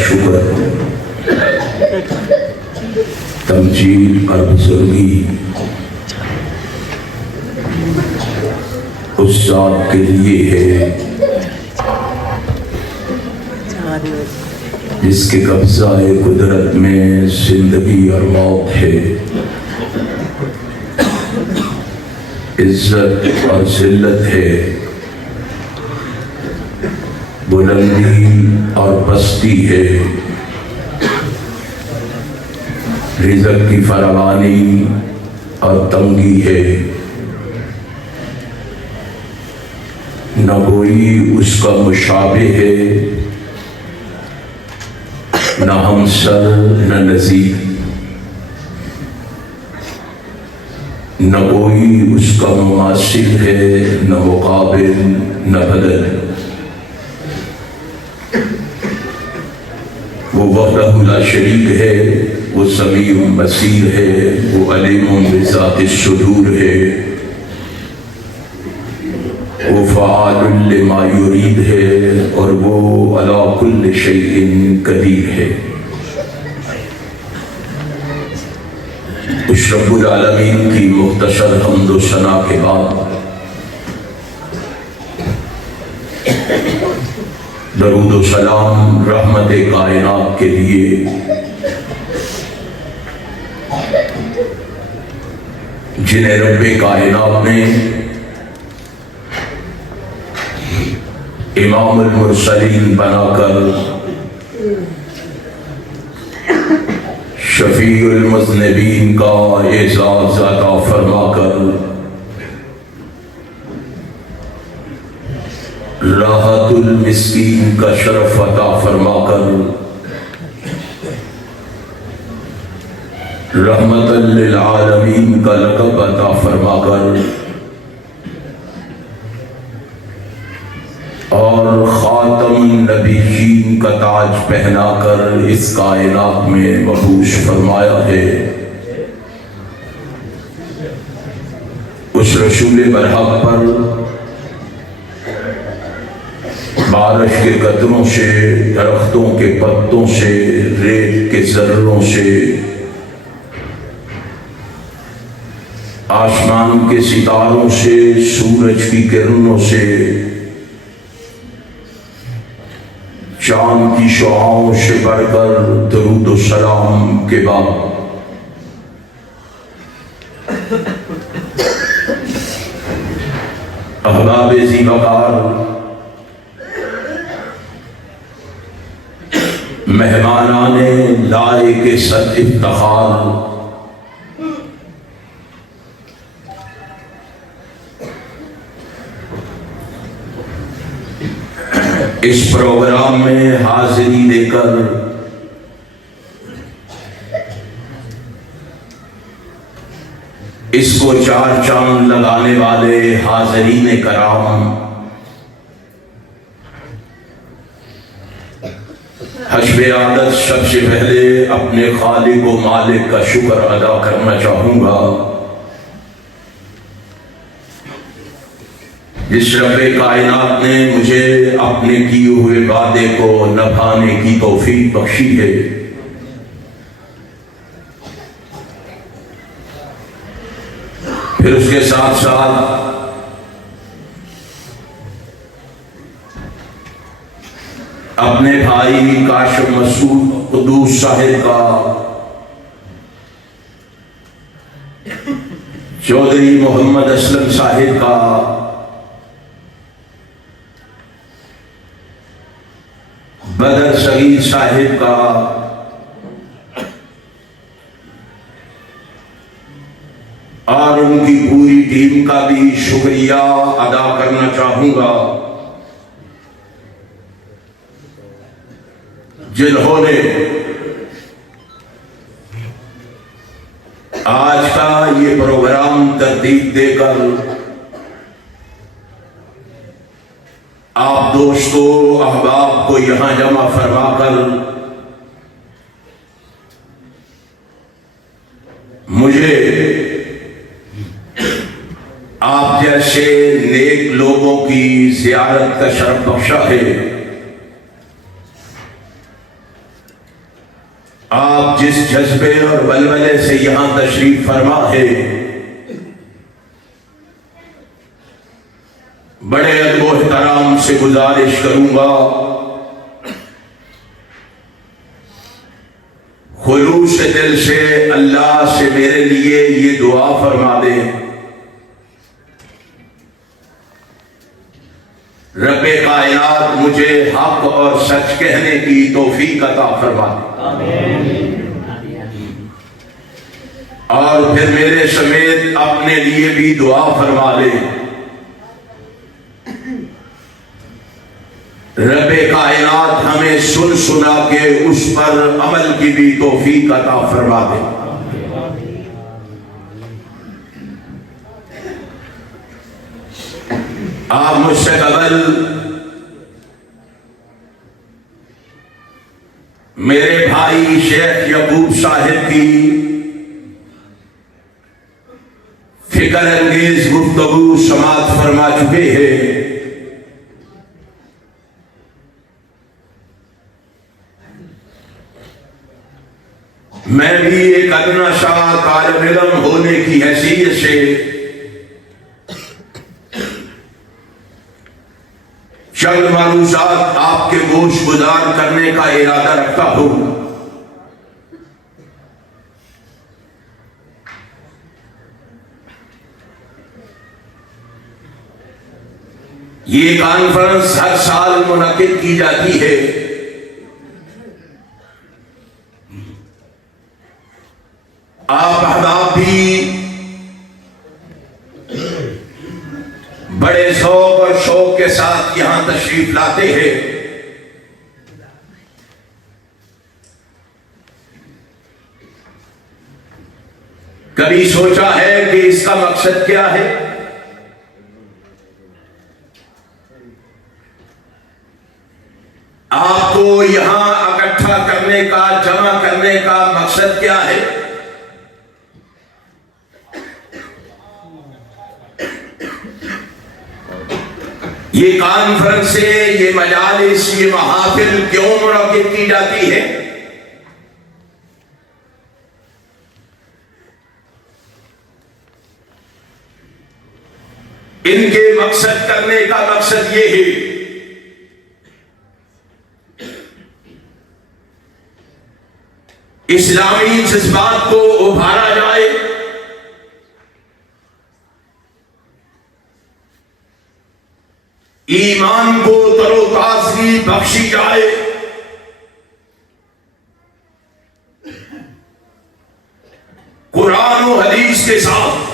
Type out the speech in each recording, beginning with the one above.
شکر، تمجید اور بزرگی اس ذات کے لیے ہے جس کے قبضہ قدرت میں زندگی اور موت ہے، عزت اور ذلت ہے، بلندی اور پستی ہے، رزق کی فراوانی اور تنگی ہے، نہ کوئی اس کا مشابہ ہے، نہ ہمسر نہ نظیر، نہ کوئی اس کا مماثل ہے، نہ مقابل نہ بدل۔ وہ وحدہ لا شریک ہے، وہ سمیع بصیر ہے، وہ علیم بذات الصدور ہے، وہ فعال لما یرید ہے، اور وہ علی کل شیء قدیر ہے۔ اس رب العالمین کی مختصر حمد و ثنا کے بعد درود و سلام رحمت کائنات کے لیے جنہیں رب کائنات نے امام المرسلین بنا کر شفیع المذنبین کا اعزاز عطا فرما کر راحت المسکین کا شرف عطا فرما کر رحمت للعالمین کا لقب عطا فرما کر اور خاتم النبیین کا تاج پہنا کر اس کائنات میں مبعوث فرمایا ہے، اس رسول برحق پر بارش کے قطروں سے، درختوں کے پتوں سے، ریت کے ذروں سے، آسمان کے ستاروں سے، سورج کی کرنوں سے، چاند کی شعاعوں سے بڑھ کر درود و سلام کے بعد احباب ذی وقار، مہمانان لائق صد افتخار، اس پروگرام میں حاضری دے کر اس کو چار چاند لگانے والے حاضرین کرام، حسب عادت سب سے پہلے اپنے خالق و مالک کا شکر ادا کرنا چاہوں گا جس رب کائنات نے مجھے اپنے کیے ہوئے وعدے کو نبھانے کی توفیق بخشی ہے۔ پھر اس کے ساتھ ساتھ اپنے بھائی کاشف مسعود قدوس صاحب کا، چودھری محمد اسلم صاحب کا، بدر سعید صاحب کا، اور ان کی پوری ٹیم کا بھی شکریہ ادا کرنا چاہوں گا جنہوں نے آج کا یہ پروگرام ترتیب دے کر آپ دوستوں احباب کو یہاں جمع فرما کر مجھے آپ جیسے نیک لوگوں کی زیارت کا شرف بخشا ہے۔ آپ جس جذبے اور ولولے سے یہاں تشریف فرما ہے، بڑے ادب و احترام سے گزارش کروں گا، خلوص دل سے اللہ سے میرے لیے یہ دعا فرما دیں، رب کائنات مجھے حق اور سچ کہنے کی توفیق عطا فرما دے، اور پھر میرے سمیت اپنے لیے بھی دعا فرما لے، رب کائنات ہمیں سن سنا کے اس پر عمل کی بھی توفیق عطا فرما دے۔ آپ مجھ سے قبل میرے بھائی شیخ یعقوب صاحب کی فکر انگیز گفتگو سماعت فرما چکے ہیں۔ میں بھی ایک ادنا شاہ طالب علم ہونے کی حیثیت سے چند معروضات آپ کے گوش گزار کرنے کا ارادہ رکھتا ہوں۔ یہ کانفرنس ہر سال منعقد کی جاتی ہے، آپ احباب بھی بڑے ذوق اور شوق کے ساتھ یہاں تشریف لاتے ہیں۔ کبھی سوچا ہے کہ اس کا مقصد کیا ہے؟ آپ کو یہاں اکٹھا کرنے کا، جمع کرنے کا مقصد کیا ہے؟ یہ کانفرنسیں، یہ مجالس، یہ محافل کیوں منعقد کی جاتی ہے؟ ان کے مقصد کرنے کا مقصد یہ ہے اسلامی جذبات کو ابھارا جائے، ایمان کو تر و تازگی بخشی جائے، قرآن و حدیث کے ساتھ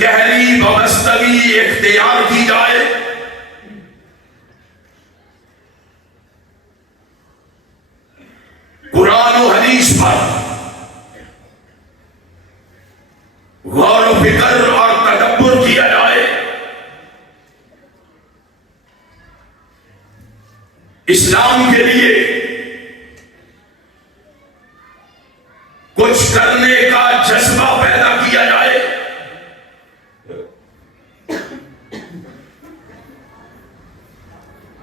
گہری وابستگی اختیار کی جائے، قرآن و حدیث پر غور و فکر اور تدبر کیا جائے، اسلام کے لیے کچھ کرنے کا جذبہ پیدا کیا جائے،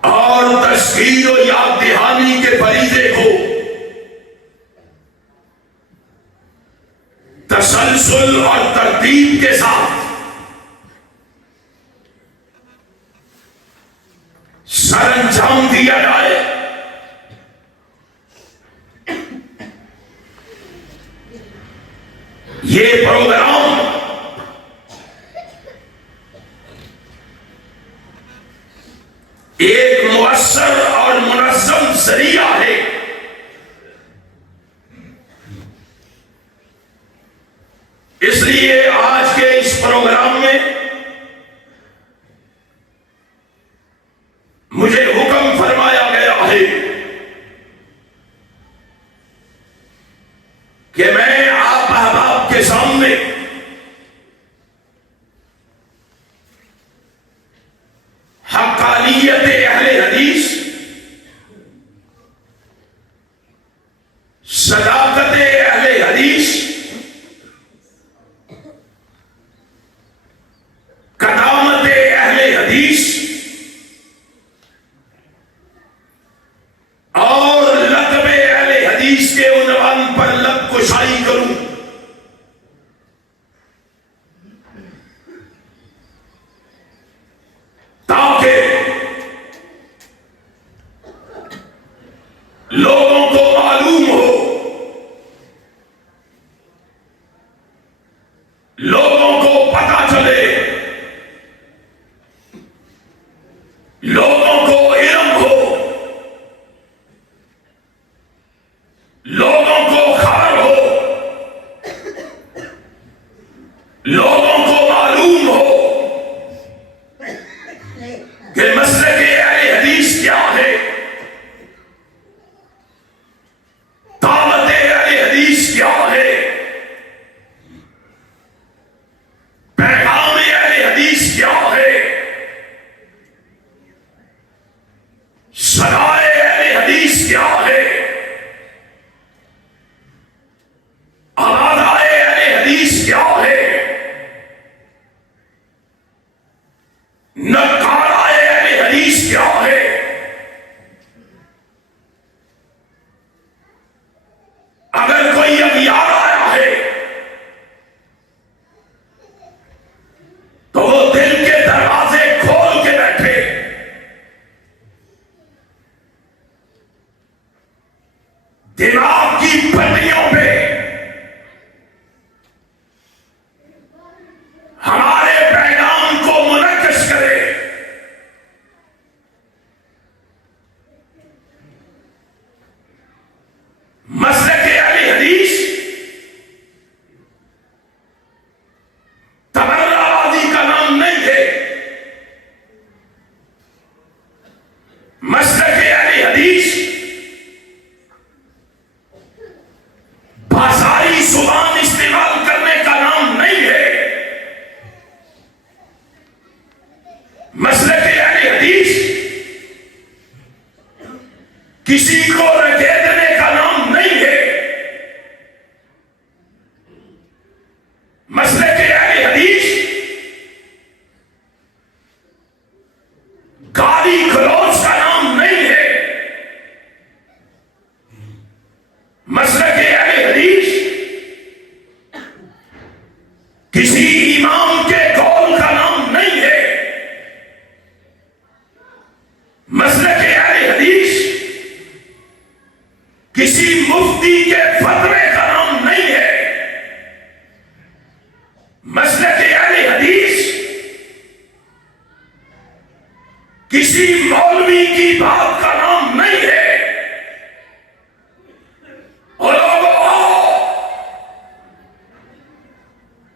اور تذکیر و یاد دہانی کے فریضے کو تسلسل اور ترتیب کے ساتھ سر انجام دیا جائے۔ یہ پروگرام ایک مؤثر اور منظم ذریعہ ہے اس لیے آج کے اس پروگرام میں مجھے حکم فرمایا گیا ہے کہ میں آپ احباب کے سامنے حقانیت اہل حدیث، صداقت اہل حدیث، قدامت اہل حدیث لوگوں کو علم ہو، لوگوں کو خبر ہو، لوگوں کو معلوم ہو کہ مسلک اہل حدیث کیا ہے، دعوت اہل حدیث کیا ہے، پیغام اہل حدیث کیا ہے، سرائے اہل حدیث کیا ہے، آرادہ اہل حدیث کیا ہے، نکارہ اہل حدیث کیا ہے، اگر کوئی اب یاد آیا ہے تو وہ دل کے دروازے کھول کے بیٹھے، دماغ کی پٹریوں پہ ہمارے پیغام کو منعکس کرے، مسلک اہل حدیث تبرہ بازی کا نام نہیں ہے، مسلک اہل حدیث بازاری زبان استعمال کرنے کا نام نہیں ہے، مسلک اہل حدیث کسی کو رگیدنے کا نام نہیں ہے، مسلک اہل حدیث گالی گلوچ کا نام نہیں ہے، مسلک اہل حدیث کسی امام کے قول کا نام نہیں ہے، مسلک اہل حدیث کسی مفتی کے فتوے کا نام نہیں ہے، مسلک اہل حدیث کسی مولوی کی بات کا نام نہیں ہے، اور لوگوں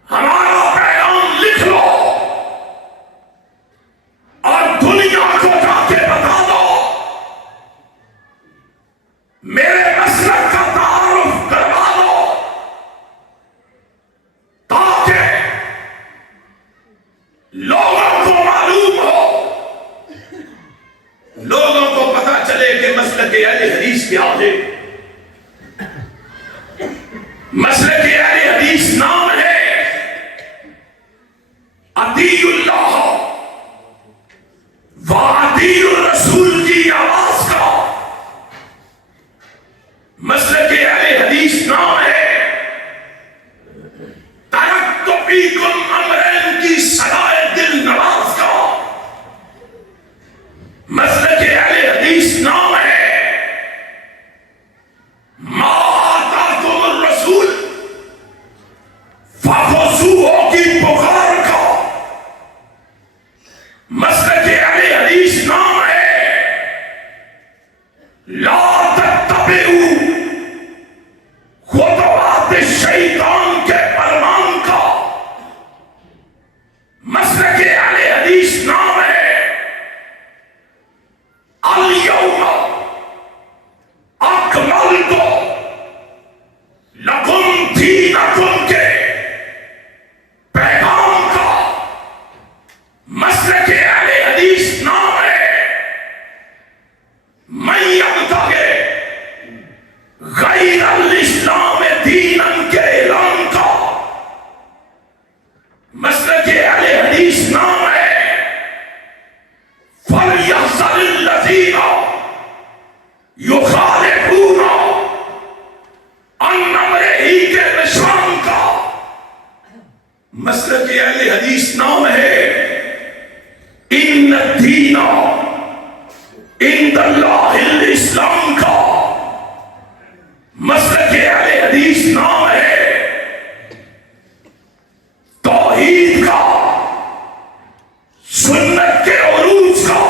ہمارا پیغام لکھ لو اور دنیا کو جا کے بتا دو، میرے مسلک کا تعارف کروا دو، تاکہ لوگوں کو معلوم ہو، لوگوں کو پتا چلے کہ مسلک اہل حدیث کیا ہے۔ مسلک اہل حدیث نام ہے اطیعوا اللہ واطیعوا الرسول کی آواز کا، مسلک اہل حدیث نام ہے ترکت فیکم امرین کی صدائے دل نواز کا، مسلک اہل حدیث نام ہے ما آتاکم الرسول فخذوہ کی پکار کا، مسلک اہل حدیث نام ہے لا تتبعوا خطوات الشیطان کے فرمان کا، مسلک اہل حدیث نام ہے الیوم اکملت لکم دینکم کے پیغام کا، مسلک اہل حدیث نام ہے من یبتغی غیر الاسلام دینن کے اعلان کا، مسلک اہل حدیث نام ہے فَلْيَحْذَرِ الَّذِينَ يُخَالِفُونَ عَنْ أَمْرِهِ کے نشان کا، مسلک اہل حدیث نام ہے ان الدین عند اللہ الاسلام کا، مسلک اہل حدیث نام ہے توحید کا، سنت کے عروج کا،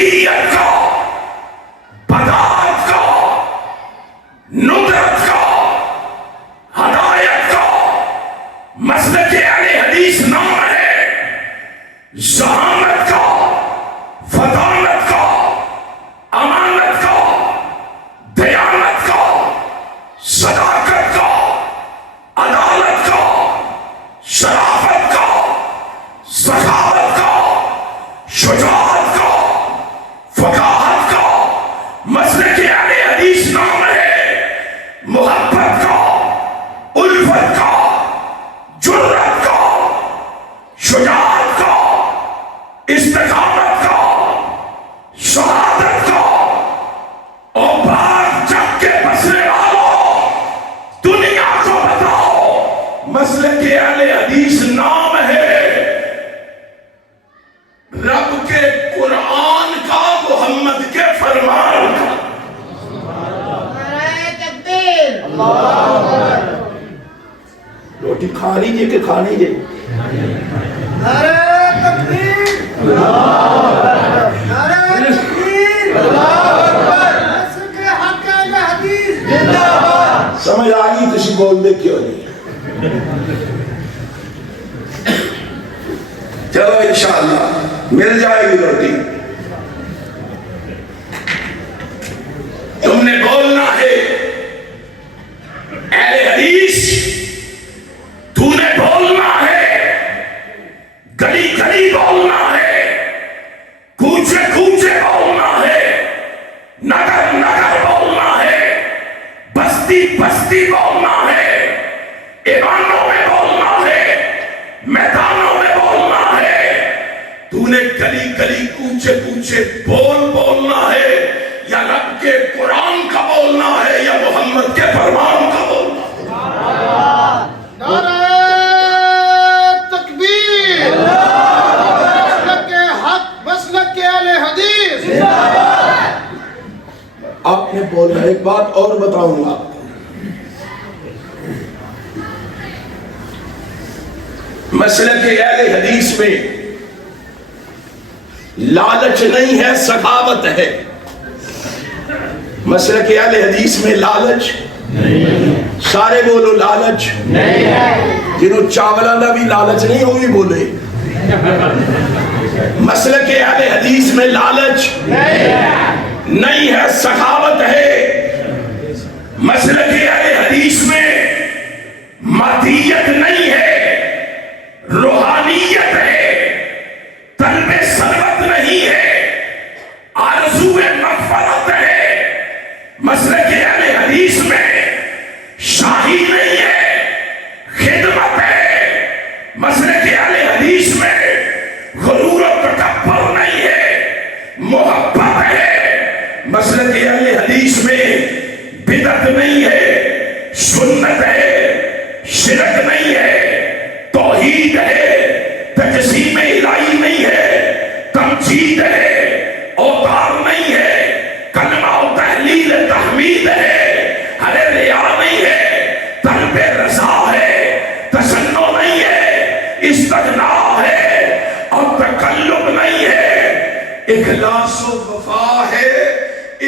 ماہیت کا، بداعت کا، ندرت کا، ہدایت کا مسلک اہل حدیث نام ہے، ذہانت کا، فطانت کا، امانت کا، دیانت کا، صداقت کا، عدالت کا، شرافت کا، سخاوت کا، شجاعت کا، فقاہت کا مسلک اہل حدیث نام ہے، محبت کا، الفت کا، جرأت کا، شجاعت کا، استقامت کا، شہادت کا، اور بھاگ جگ کے بسنے والوں دنیا کو بتاؤ مسلک اہل حدیث نام ہے رب کے قرآن کا، محمد کے فرمان کا۔ روٹی کھا لیجئے کہ کھا لیجئے؟ سمجھ آگئی تسی بول دے کیوں نہیں؟ چلو انشاءاللہ مل جائے گی روٹی۔ تم نے بولنا ہے اہل حدیث، تو نے بولنا ہے، گلی گلی بولنا ہے، کوچے کوچے بولنا ہے، نگر نگر بولنا ہے، بستی بستی بولنا ہے، ایوانوں میں بولنا ہے، میدانوں میں بولنا ہے۔ تو نے گلی گلی کوچے کوچے بولنا ہے، یا رب کے قرآن کا بولنا ہے، یا محمد کے فرمان کا بولنا ہے؟ نعرہ تکبیر، مسلک حق، مسلک اہل حدیث۔ آپ نے بولا، ایک بات اور بتاؤں گا، مسلک اہل حدیث میں لالچ نہیں ہے، سخاوت ہے۔ مسلک اہل حدیث میں لالچ سارے بولو لالچ نہیں ہے، جنہوں چاولا دا بھی لالچ نہیں ہوگی بولے۔ مسلک اہل حدیث میں لالچ نہیں ہے، سخاوت ہے۔ مسلک اہل حدیث میں مادیت نہیں ہے، روحانیت ہے، طلب ثروت نہیں ہے، آرزو مغفرت ہے۔ مسلک اہل حدیث میں شاہی نہیں ہے، خدمت ہے۔ مسلک اہل حدیث میں غرور و تکبر نہیں ہے، محبت ہے۔ مسلک اہل حدیث میں بدعت نہیں ہے، سنت ہے، شرک نہیں ہے، توحید ہے، تجسیم الہی نہیں ہے، تمجید ہے، اوتار نہیں ہے، کلمہ و تحلیل تحمید ہے، ارے ریا نہیں ہے، طلب رضا ہے، تشنع نہیں ہے، استغنا ہے، اور تقلب نہیں ہے، اخلاص و وفا ہے۔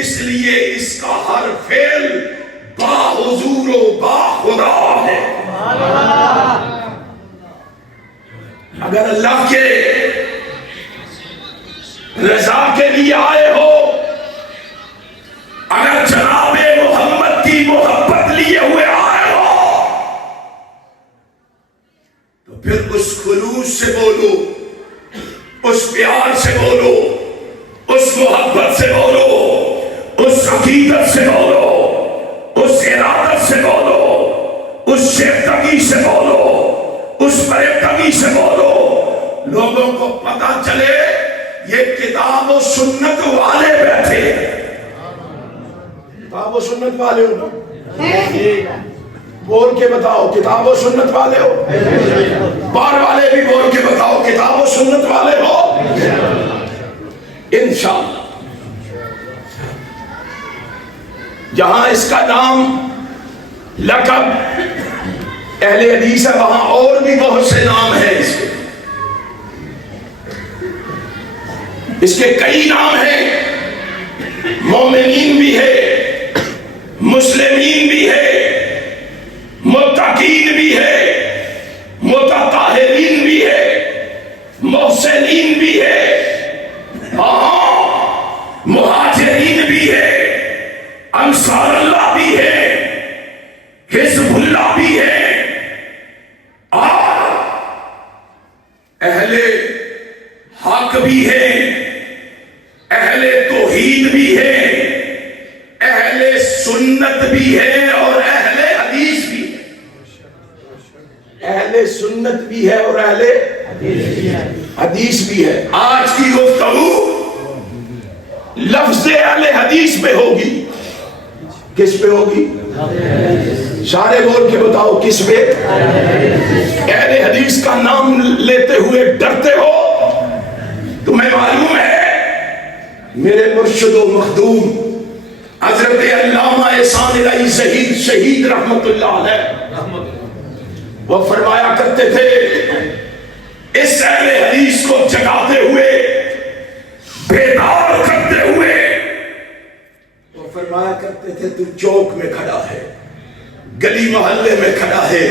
اس لیے اس کا ہر فعل با حضور و با خدا ہے۔ اگر اللہ کے رضا کے لیے آئے ہو، اگر جناب محمد کی محبت لیے ہوئے آئے ہو، تو پھر اس خلوص سے بولو، اس پیار سے بولو، اس محبت سے بولو، اس عقیدت سے بولو، اس ارادت سے بولو، اس شیفتگی سے بولو، اس فریفتگی سے بولو، لوگوں کو پتا چلے یہ کتاب و سنت والے بیٹھے ہیں۔ کتاب و سنت والے ہو نا؟ بول کے بتاؤ کتاب و سنت والے ہو؟ بار والے بھی بول کے بتاؤ کتاب و سنت والے ہو؟ انشاءاللہ جہاں اس کا نام لقب اہل حدیث ہے، وہاں اور بھی بہت سے نام ہیں اس کے۔ اس کے کئی نام ہیں، مومنین بھی ہے، مسلمین بھی ہے، متقین بھی ہے، متطہرین بھی ہے، محسنین بھی ہے، مہاجرین بھی ہے، انصار اللہ بھی ہے، حزب اللہ بھی ہے، اور اہل حق بھی ہے، اہل توحید بھی ہے، اہل سنت بھی ہے، اور اہل حدیث بھی ہے۔ اہل سنت بھی ہے اور اہل حدیث بھی ہے۔ آج کی گفتگو لفظ اہل حدیث پہ ہوگی۔ کس پہ ہوگی؟ سارے بول کے بتاؤ کس پہ؟ اہل حدیث کا نام لیتے ہوئے ڈرتے ہو؟ تمہیں معلوم ہے میرے مرشد و مخدوم حضرت علامہ احسان الہی ظہیر شہید رحمت اللہ علیہ وہ فرمایا کرتے تھے، اس اہل حدیث کو جگاتے ہوئے، بیدار کرتے ہوئے، وہ فرمایا کرتے تھے تو چوک میں کھڑا ہے، گلی محلے میں کھڑا ہے،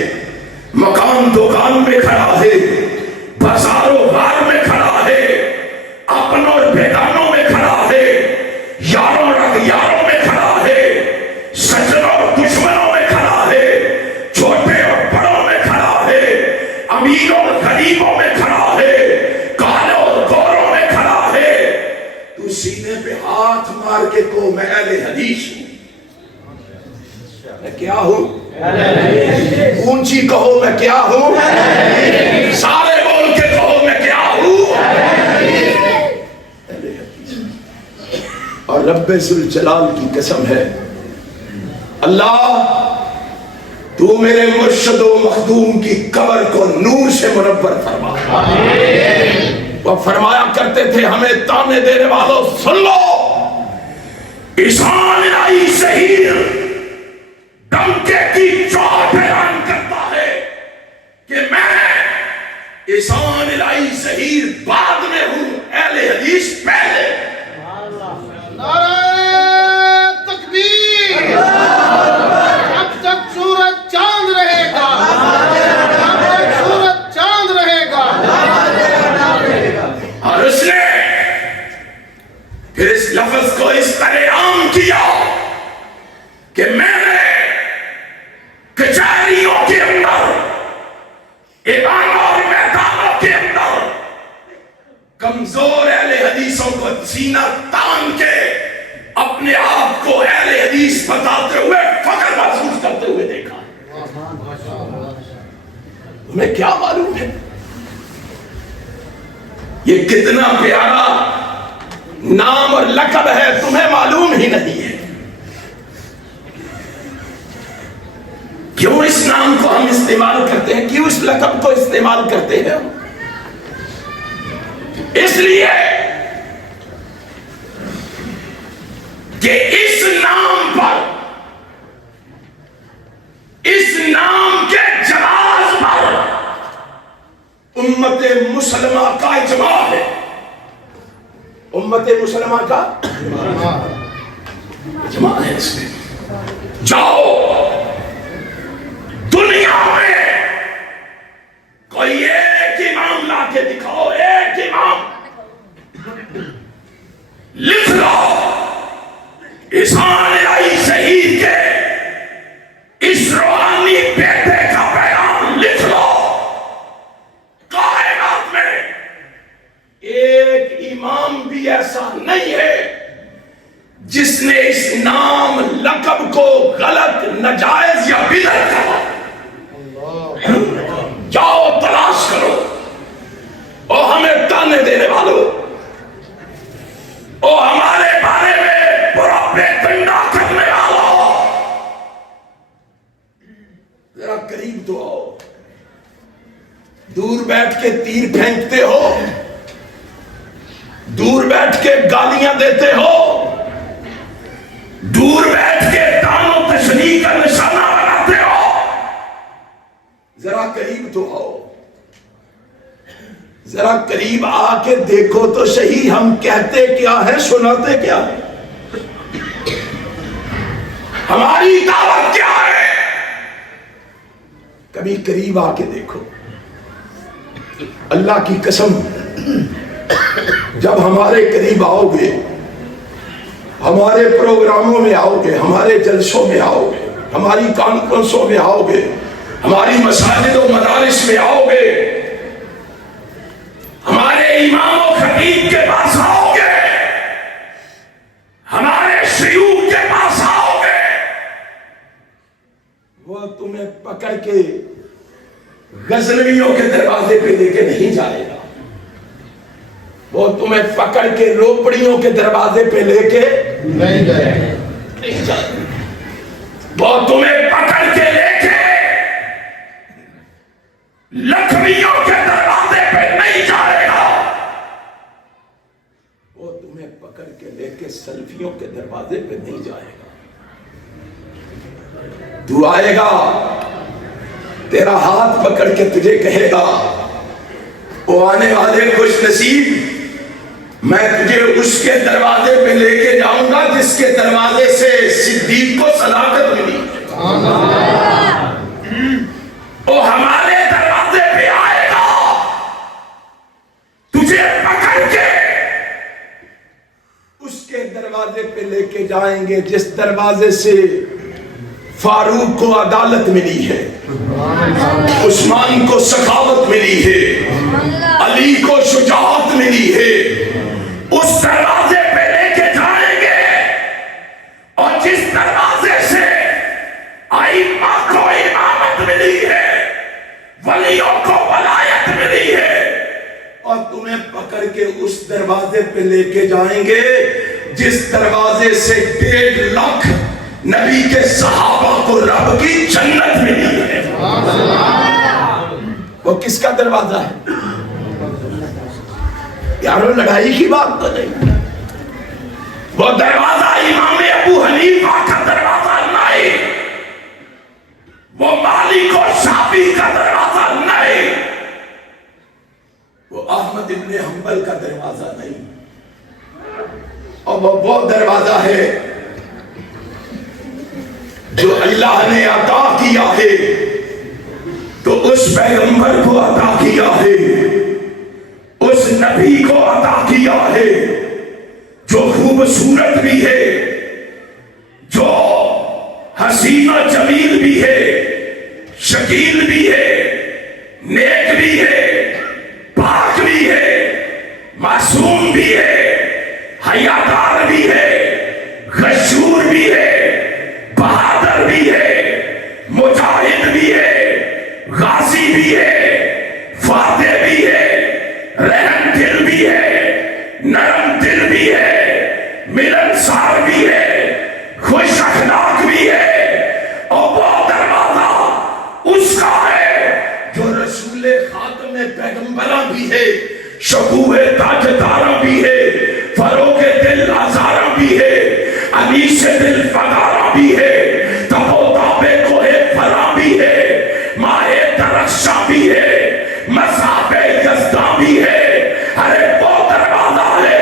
مکان دکان میں کھڑا ہے، بازار و غار میں کھڑا ہے، اپنوں اور بیگانوں میں کھڑا ہے، یاروں اور یاروں میں کھڑا ہے، سجنوں اور دشمنوں میں کھڑا ہے، چھوٹے اور بڑوں میں کھڑا ہے، امیروں اور غریبوں میں کھڑا ہے، کالوں اور گوروں میں کھڑا ہے۔ تو سینے پہ ہاتھ مار کے کو میں اہل حدیث ہوں۔ میں کیا ہوں؟ اونچی کہو میں کیا ہوں؟ سارے بول کے کہو میں کیا ہوں؟ اور رب ذوالجلال کی قسم ہے، اللہ تو میرے مرشد و مخدوم کی قبر کو نور سے منور فرما۔ وہ فرمایا کرتے تھے ہمیں تانے دینے والوں سن لو، احسان الہی ظہیر ڈنکے کی چوٹ اعلان کرتا ہے کہ میں احسان الہی ظہیر بعد میں ہوں، اہل حدیث پہلے۔ نعرہ تکبیر! جب تک سورج چاند رہے گا، جب تک سورج چاند رہے گا۔ اور اس نے پھر اس لفظ کو اس طرح عام کیا کہ میں نے کچہریوں کے اندر، ایوانوں اور میدانوں کے اندر کمزور اہل حدیثوں کو سینہ تان کے اپنے آپ کو اہل حدیث بتاتے ہوئے فخر محسوس کرتے ہوئے دیکھا۔ تمہیں کیا معلوم ہے یہ کتنا پیارا نام اور لقب ہے؟ تمہیں معلوم ہی نہیں ہے۔ کیوں اس نام کو ہم استعمال کرتے ہیں؟ کیوں اس لقب کو استعمال کرتے ہیں؟ اس لیے کہ اس نام پر، اس نام کے جواز پر امت مسلمہ کا اجماع ہے۔ امت مسلمہ کا اجماع ہے اس میں۔ جاؤ دنیا میں کوئی ایک امام لا کے دکھاؤ، ایک امام لکھ لو احسان الہی ظہیر کے اس روحانی بیٹے کا بیان لکھ لو۔ کائنات میں ایک امام بھی ایسا نہیں ہے جس نے اس نام لقب کو غلط، ناجائز یا بدعت کہا۔ جاؤ تلاش کرو، او ہمیں تانے دینے والوں، او ہمارے بارے میں پروپیگنڈا کرنے والوں، ذرا قریب تو آؤ۔ دور بیٹھ کے تیر پھینکتے ہو، دور بیٹھ کے گالیاں دیتے ہو، دور بیٹھ کے تان و تشنیع کا نشانہ بناتے ہو، ذرا قریب تو آؤ، ذرا قریب آ کے دیکھو تو صحیح، ہم کہتے کیا ہے، سناتے کیا ہے، ہماری دعوت کیا ہے؟ کبھی قریب آ کے دیکھو۔ اللہ کی قسم، جب ہمارے قریب آؤ گے، ہمارے پروگراموں میں آؤ گے، ہمارے جلسوں میں آؤ گے، ہماری کانفرنسوں میں آؤ گے، ہماری مساجد و مدارس میں آؤ گے، ہمارے امام و خطیب کے پاس آؤ گے، ہمارے شیوخ کے پاس آؤ گے، وہ تمہیں پکڑ کے غزنویوں کے دروازے پہ لے کے نہیں جائے گا، وہ تمہیں پکڑ کے روپڑیوں کے دروازے پہ لے کے نہیں جائے گا، وہ تمہیں پکڑ کے لے کے لکھویوں کے دروازے پہ نہیں جائے گا، وہ تمہیں پکڑ کے لے کے سلفیوں کے دروازے پہ نہیں جائے گا۔ تو آئے گا، تیرا ہاتھ پکڑ کے تجھے کہے گا، وہ آنے والے خوش نصیب، میں تجھے اس کے دروازے پہ لے کے جاؤں گا جس کے دروازے سے صدیق کو صداقت ملی، وہ ہمارے دروازے پہ آئے گا، تجھے پکڑ کے اس کے دروازے پہ لے کے جائیں گے جس دروازے سے فاروق کو عدالت ملی ہے، عثمان کو سخاوت ملی ہے، علی کو شجاعت ملی ہے، اس دروازے پہ لے کے جائیں گے، اور جس دروازے سے ائمہ کو امامت ملی ہے، ولیوں کو ولایت ملی ہے، اور تمہیں پکڑ کے اس دروازے پہ لے کے جائیں گے جس دروازے سے 1.5 لاکھ نبی کے صحابہ کو رب کی جنت ملی ہے۔ وہ کس کا دروازہ ہے؟ یارو لڑائی کی بات تو نہیں، وہ دروازہ امام ابو حنیفہ کا دروازہ نہیں، وہ مالک و شافعی کا دروازہ نہیں، وہ احمد ابن حنبل کا دروازہ نہیں، اور وہ دروازہ ہے جو اللہ نے عطا کیا ہے تو اس پیغمبر کو عطا کیا ہے، اس نبی کو عطا کیا ہے جو خوبصورت بھی ہے، جو حسین و جمیل بھی ہے، شکیل بھی ہے، نیک بھی ہے، پاک بھی ہے، معصوم بھی ہے، حیادار بھی ہے، غشور بھی ہے، بہادر بھی ہے، مجاہد بھی ہے، غازی بھی ہے، فاتح بھی ہے، رحم دل بھی ہے، نرم دل بھی ہے، ملنسار بھی ہے، خوش اخلاق بھی ہے، اور وہ دروازہ اس کا ہے جو رسول خاتم پیغمبراں بھی ہے، شکوہ تاجداراں بھی ہے، فروغ دل آزاراں بھی ہے، انیس دل فگاراں بھی ہے، تپو تابے کوہ فرا بھی ہے، ماہ درخشاں بھی ہے، مذہب یزداں بھی ہے، ارے وہ دروازہ ہے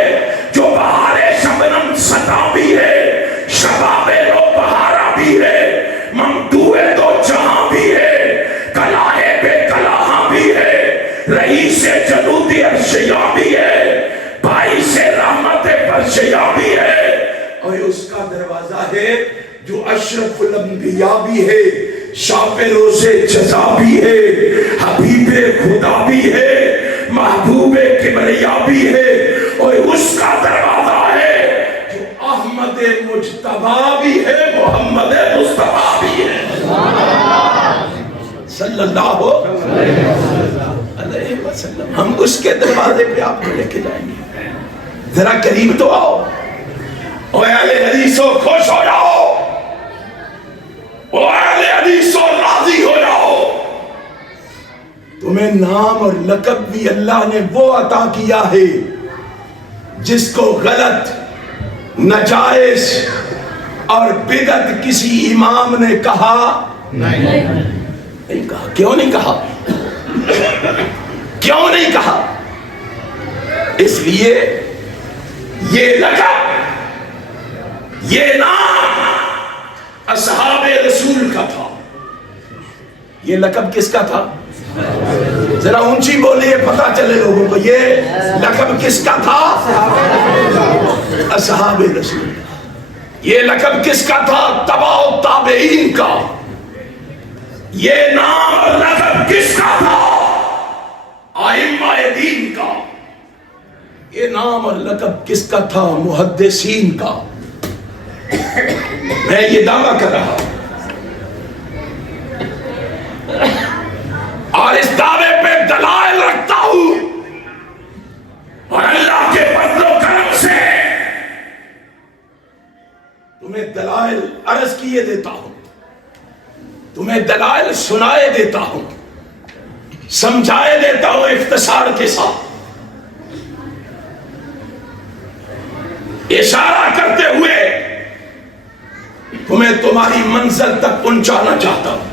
جو بہار شبنم سطا بھی ہے، شباب نو بہارا بھی ہے، ممدوع دو جہاں بھی ہے، کلائے بے کلاہاں بھی ہے، رئیس جنود ارشیا بھی ہے، باعث رحمت برشیا بھی ہے، اور اس کا دروازہ ہے جو اشرف الانبیاء بھی ہے، شاپ روز جزا بھی ہے، حبیب خدا بھی ہے، محبوب کبریا بھی ہے، اور اس کا دروازہ ہے جو احمد مجتبی بھی ہے، محمد مصطفیٰ بھی ہے، صلی اللہ علیہ وسلم۔ ہم اس کے دروازے پہ آپ کو لے کے جائیں گے، ذرا قریب تو آؤ، اوہ اہل حدیثو خوش ہو جاؤ، اوہ اہل حدیثو راضی ہو جاؤ، تمہیں نام اور لقب بھی اللہ نے وہ عطا کیا ہے جس کو غلط، ناجائز اور بدعت کسی امام نے کہا نہیں کہا۔ کیوں نہیں کہا؟ کیوں نہیں کہا؟ اس لیے یہ لقب، یہ نام اصحاب رسول کا تھا۔ یہ لقب کس کا تھا؟ ذرا اونچی بولیے پتہ چلے لوگوں کو، یہ لقب کس کا تھا؟ اصحاب رسول۔ یہ لقب کس کا تھا؟ تبع التابعین کا۔ یہ نام اور لقب کس کا تھا؟ ائمہ دین کا۔ یہ نام اور لقب کس کا تھا؟ محدثین کا۔ میں یہ دعویٰ کر رہا ہوں اور اس دعوے پہ دلائل رکھتا ہوں، اور اللہ کے فضل و کرم سے تمہیں دلائل عرض کیے دیتا ہوں، تمہیں دلائل سنائے دیتا ہوں، سمجھائے دیتا ہوں اختصار کے ساتھ، اشارہ کرتے ہوئے تمہیں تمہاری منزل تک پہنچانا چاہتا ہوں،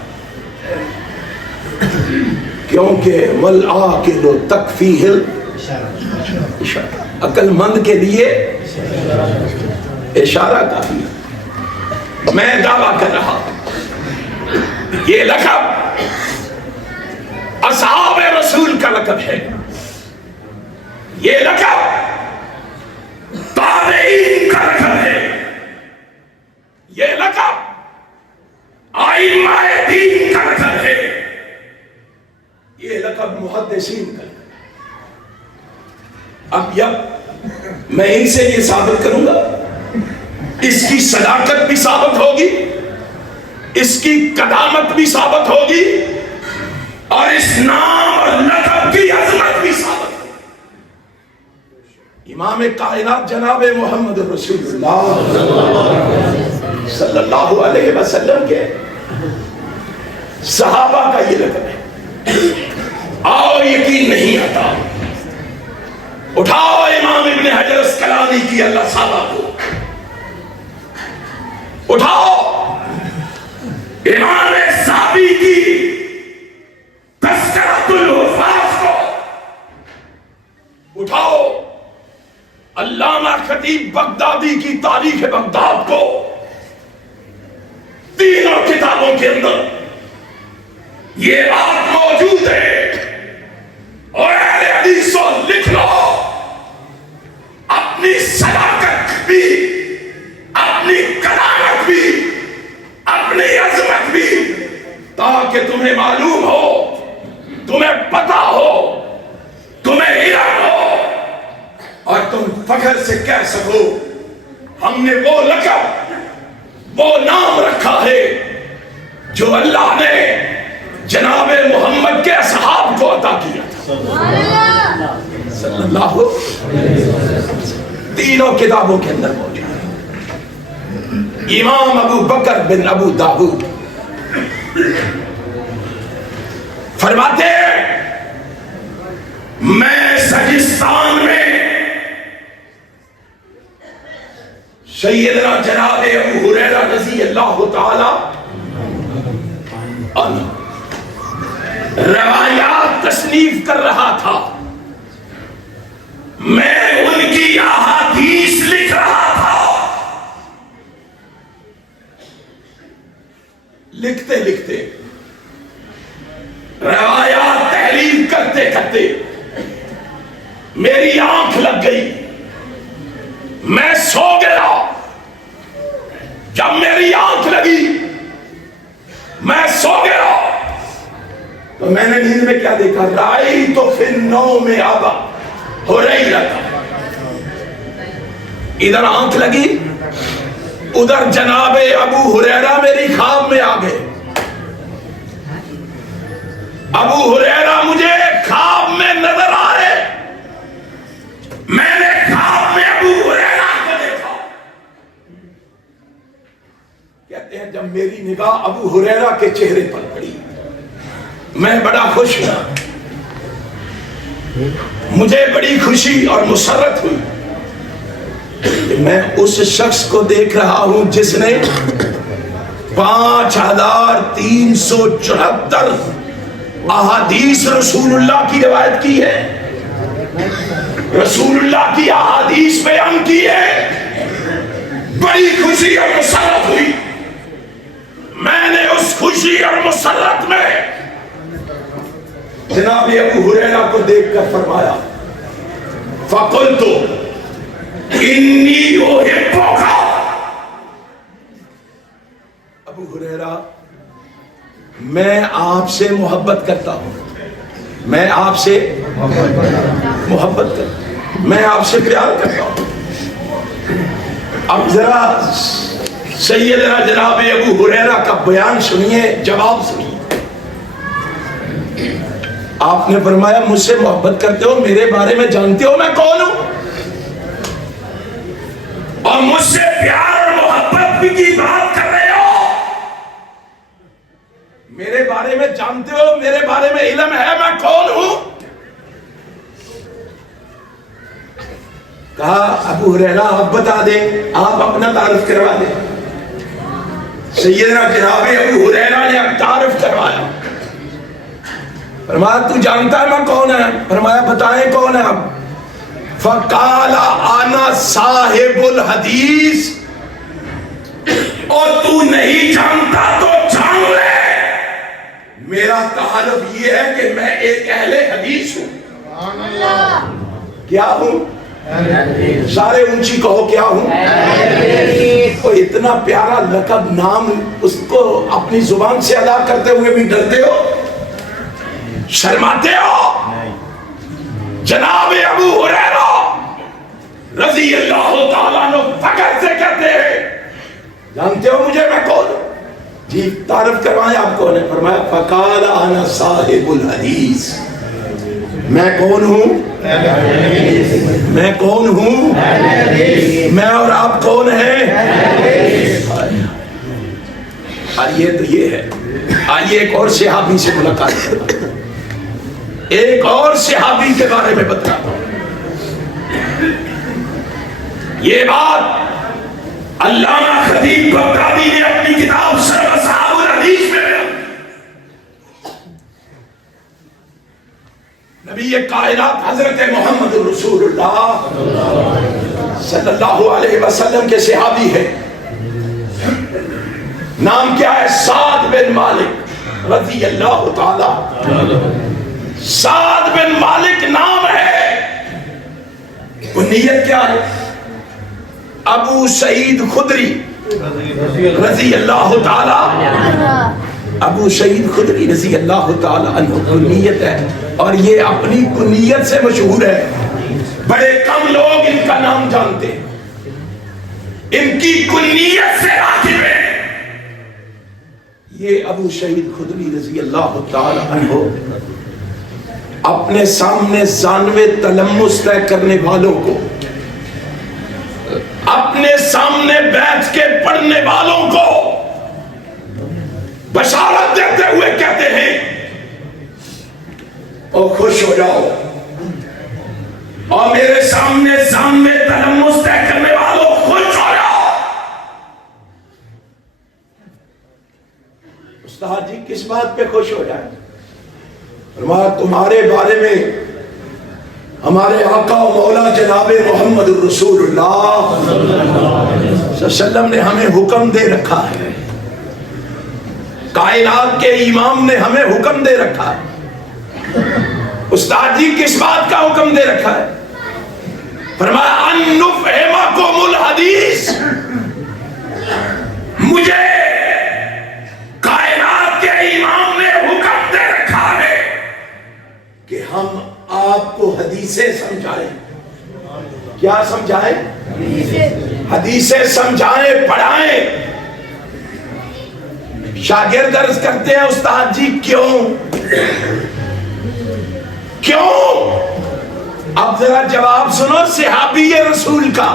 کیونکہ والعاقل تکفیہ الاشارہ، عقل مند کے لیے اشارہ کافی ہے۔ میں دعویٰ کر رہا ہوں یہ لقب اصحاب رسول کا لقب ہے، یہ لقب تابعین کا لقب ہے، یہ لقب ائمہ دین کا لقب ہے، یہ لقب محدثین کا لقب۔ اب میں ان سے یہ ثابت کروں گا، اس کی صداقت بھی ثابت ہوگی، اس کی قدامت بھی ثابت ہوگی، اور اس نام اور لقب کی عظمت بھی ثابت ہوگی۔ امام کائنات جناب محمد رسول اللہ صلی اللہ علیہ وسلم کے صحابہ کا یہ لقب ہے۔ آؤ یقین نہیں آتا، اٹھاؤ امام ابن حجر اسقلانی کی اللہ صحابہ کو، اٹھاؤ امام صحابی کی تذکرۃ الحفاظ کو، اٹھاؤ علامہ خطیب بغدادی کی تاریخ بغداد کو، تینوں کتابوں کے اندر یہ بات موجود ہے، اور اہل حدیثوں لکھ لو، اپنی صداقت بھی، اپنی قدامت بھی، اپنی عظمت بھی، تاکہ تمہیں معلوم ہو، تمہیں پتہ ہو، تمہیں علم ہو، اور تم فخر سے کہہ سکو ہم نے وہ لقب، وہ نام رکھا ہے جو اللہ نے جناب محمد کے اصحاب کو عطا کیا تھا صلی اللہ علیہ وسلم۔ تینوں کتابوں کے اندر موجود ہے۔ امام ابو بکر بن ابو داؤد فرماتے ہیں میں سجستان میں سیدنا جناب ابو ہریرہ رضی اللہ تعالی عنہ روایات تصنیف کر رہا تھا، میں ان کی احادیث لکھ رہا تھا، لکھتے لکھتے روایات تحریر کرتے کرتے میری آنکھ لگ گئی، میں سو گیا۔ جب میری آنکھ لگی میں سو گیا تو میں نے نیند میں کیا دیکھا؟ رأیت فی النوم ابا ہریرہ، ادھر آنکھ لگی، ادھر جناب ابو ہریرہ میری خواب میں آ گئے۔ ابو ہریرہ مجھے خواب میں نظر آئے، میں نے خواب میں ابو ہریرہ کو دیکھا۔ کہتے ہیں جب میری نگاہ ابو ہریرہ کے چہرے پر پڑی میں بڑا خوش ہوا، مجھے بڑی خوشی اور مسرت ہوئی کہ میں اس شخص کو دیکھ رہا ہوں جس نے 5374 احادیث رسول اللہ کی روایت کی ہے۔ رسول اللہ کی احادیث بیان کی ہے، بڑی خوشی اور مسرت ہوئی. میں نے اس خوشی اور مسرت میں جناب ابو ہریرہ کو دیکھ کر فرمایا فَقُلْتُ إِنِّي أُحِبُّكَ. ابو ہریرہ میں آپ سے محبت کرتا ہوں، میں آپ سے محبت کرتا ہوں، میں آپ سے پیار کرتا ہوں. اب ذرا سیدنا جناب ابو ہریرہ کا بیان سنیے، جواب سنیے. آپ نے فرمایا مجھ سے محبت کرتے ہو، میرے بارے میں جانتے ہو میں کون ہوں، اور مجھ سے پیار اور محبت بھی کی بات کر رہے ہو، میرے بارے میں جانتے ہو، میرے بارے میں علم ہے میں کون ہوں. کہا ابو ہریرہ آپ بتا دیں، آپ اپنا تعارف کروا دیں. سیدنا جناب ابو ہریرہ نے تعارف کروایا. فرمایا تو جانتا ہے میں کون ہے؟ فرمایا بتائیں کون ہے آپ؟ فقال انا صاحب الحدیث. اور تو نہیں جانتا تو جان لے، میرا تعارف یہ ہے کہ میں ایک اہل حدیث ہوں. کیا ہوں؟ سارے اونچی کہو کیا ہوں؟ تو اتنا پیارا لقب نام، اس کو اپنی زبان سے ادا کرتے ہوئے بھی ڈرتے ہو، شرماتے ہو. جناب ابو ہریرہ رضی اللہ تعالیٰ عنہ فخر سے کہتے ہیں جانتے ہو مجھے میں کون ہوں؟ جی تعارف کروائیں آپ کون ہے؟ فرمایا فقال انا صاحب الحدیث. میں کون ہوں؟ میں کون ہوں؟ میں اور آپ کون ہیں؟ آئیے تو یہ ہے. آئیے ایک اور صحابی سے ملاقات کرتے ہیں، ایک اور صحابی کے بارے میں بتاتا ہوں. یہ بات علامہ خطیب بغدادی نے اپنی کتاب شرح اصحاب الحدیث میں بیان. نبی کائنات حضرت محمد رسول اللہ صلی اللہ علیہ وسلم کے صحابی ہے. نام کیا ہے؟ سعد بن مالک رضی اللہ تعالی. سعد بن مالک نام ہے. کنیت کیا ہے؟ ابو سعید خدری رضی اللہ تعالی. ابو سعید خدری رضی اللہ تعالی عنہ کنیت ہے، اور یہ اپنی کنیت سے مشہور ہے. بڑے کم لوگ ان کا نام جانتے ہیں، ان کی کنیت سے واقف ہیں. یہ ابو سعید خدری رضی اللہ تعالی عنہ اپنے سامنے ثانوے تلمس طے کرنے والوں کو، اپنے سامنے بیٹھ کے پڑھنے والوں کو بشارت دیتے ہوئے کہتے ہیں او خوش ہو جاؤ، اور میرے سامنے سامنے تلمس طے کرنے والوں خوش ہو جاؤ. استاد جی کس بات پہ خوش ہو جائیں؟ فرمایا تمہارے بارے میں ہمارے آقا و مولا جناب محمد رسول اللہ صلی اللہ علیہ وسلم نے ہمیں حکم دے رکھا ہے، کائنات کے امام نے ہمیں حکم دے رکھا ہے. استاد جی کس بات کا حکم دے رکھا ہے؟ فرمایا ان نفہمکم الحدیث. مجھے کائنات کے امام نے حکم دے رکھا ہے کہ ہم آپ کو حدیثیں سمجھائیں. کیا سمجھائیں؟ حدیثیں سمجھائیں، پڑھائیں. شاگرد عرض کرتے ہیں استاد جی کیوں؟ اب ذرا جواب سنو صحابی رسول کا.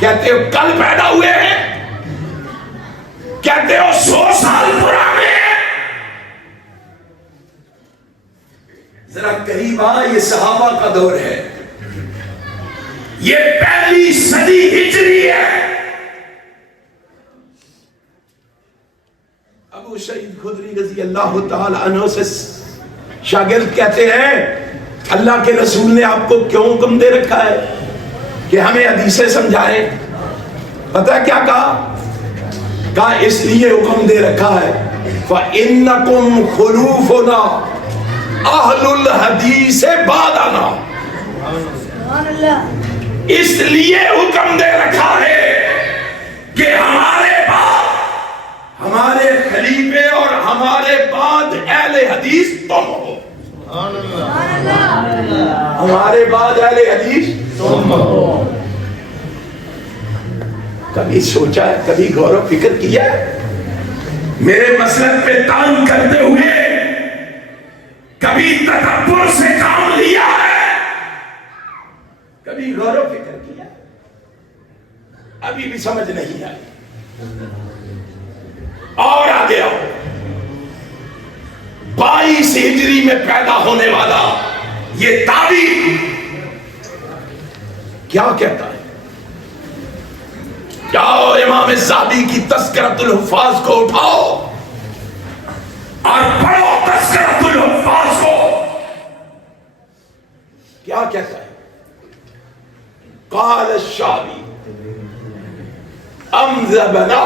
کہتے ہو کل پیدا ہوئے ہیں، کہتے ہو 100 سال پرانے ہیں. ذرا قریب آ، یہ صحابہ کا دور ہے، یہ پہلی صدی ہجری ہے. ابو سعید خدری رضی اللہ تعالی عنہ سے شاگرد کہتے ہیں اللہ کے رسول نے آپ کو کیوں حکم دے رکھا ہے کہ ہمیں حدیثیں سمجھائیں؟ پتہ کیا کہا؟ کہا اس لیے حکم دے رکھا ہے فَإِنَّكُمْ خُلُوفُنَا أَهْلُ الْحَدِيثِ بَعْدَنَا، اس لیے حکم دے رکھا ہے کہ ہمارے بعد ہمارے خلیفے اور ہمارے بعد اہل حدیث تم ہو، ہمارے بعد اہل حدیث تم ہو۔ کبھی سوچا ہے، کبھی غور و فکر کیا ہے؟ میرے مسلک پہ تان کرتے ہوئے کبھی تدبر سے کام لیا ہے؟ کبھی غور و فکر کیا؟ ابھی بھی سمجھ نہیں آئی۔ اور آگے آؤ، 22 ہجری میں پیدا ہونے والا یہ تابعی کیا کہتا ہے؟ جاؤ امام الذہبی کی تذکرۃ الحفاظ کو اٹھاؤ اور پڑھو تذکرۃ الحفاظ کو۔ کیا کہتا ہے؟ قال الشعبی انذبنا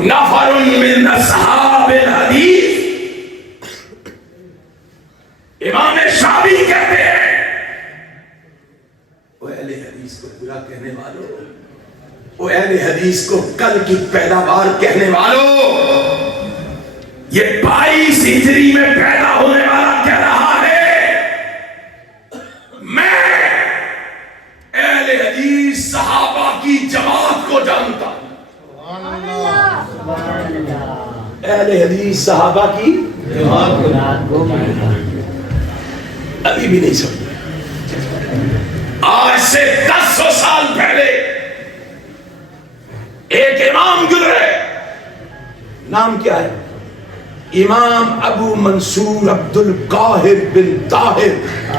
نفر من اصحاب الحدیث، امام شعبی کہتے ہیں وہ اہل حدیث کو برا کہنے والوں، وہ اہل حدیث کو کل کی پیداوار کہنے والوں، یہ 22 ہجری میں پیدا ہونے والا کہہ رہا ہے میں اہل حدیث صحابہ کی جماعت کو جانتا ہوں۔ اہل حدیث صحابہ کی جماعت کو ابھی بھی نہیں سمجھا۔ آج سے 100 سال پہلے ایک امام گزرے، نام کیا ہے؟ امام ابو منصور عبد القاہر بن طاہر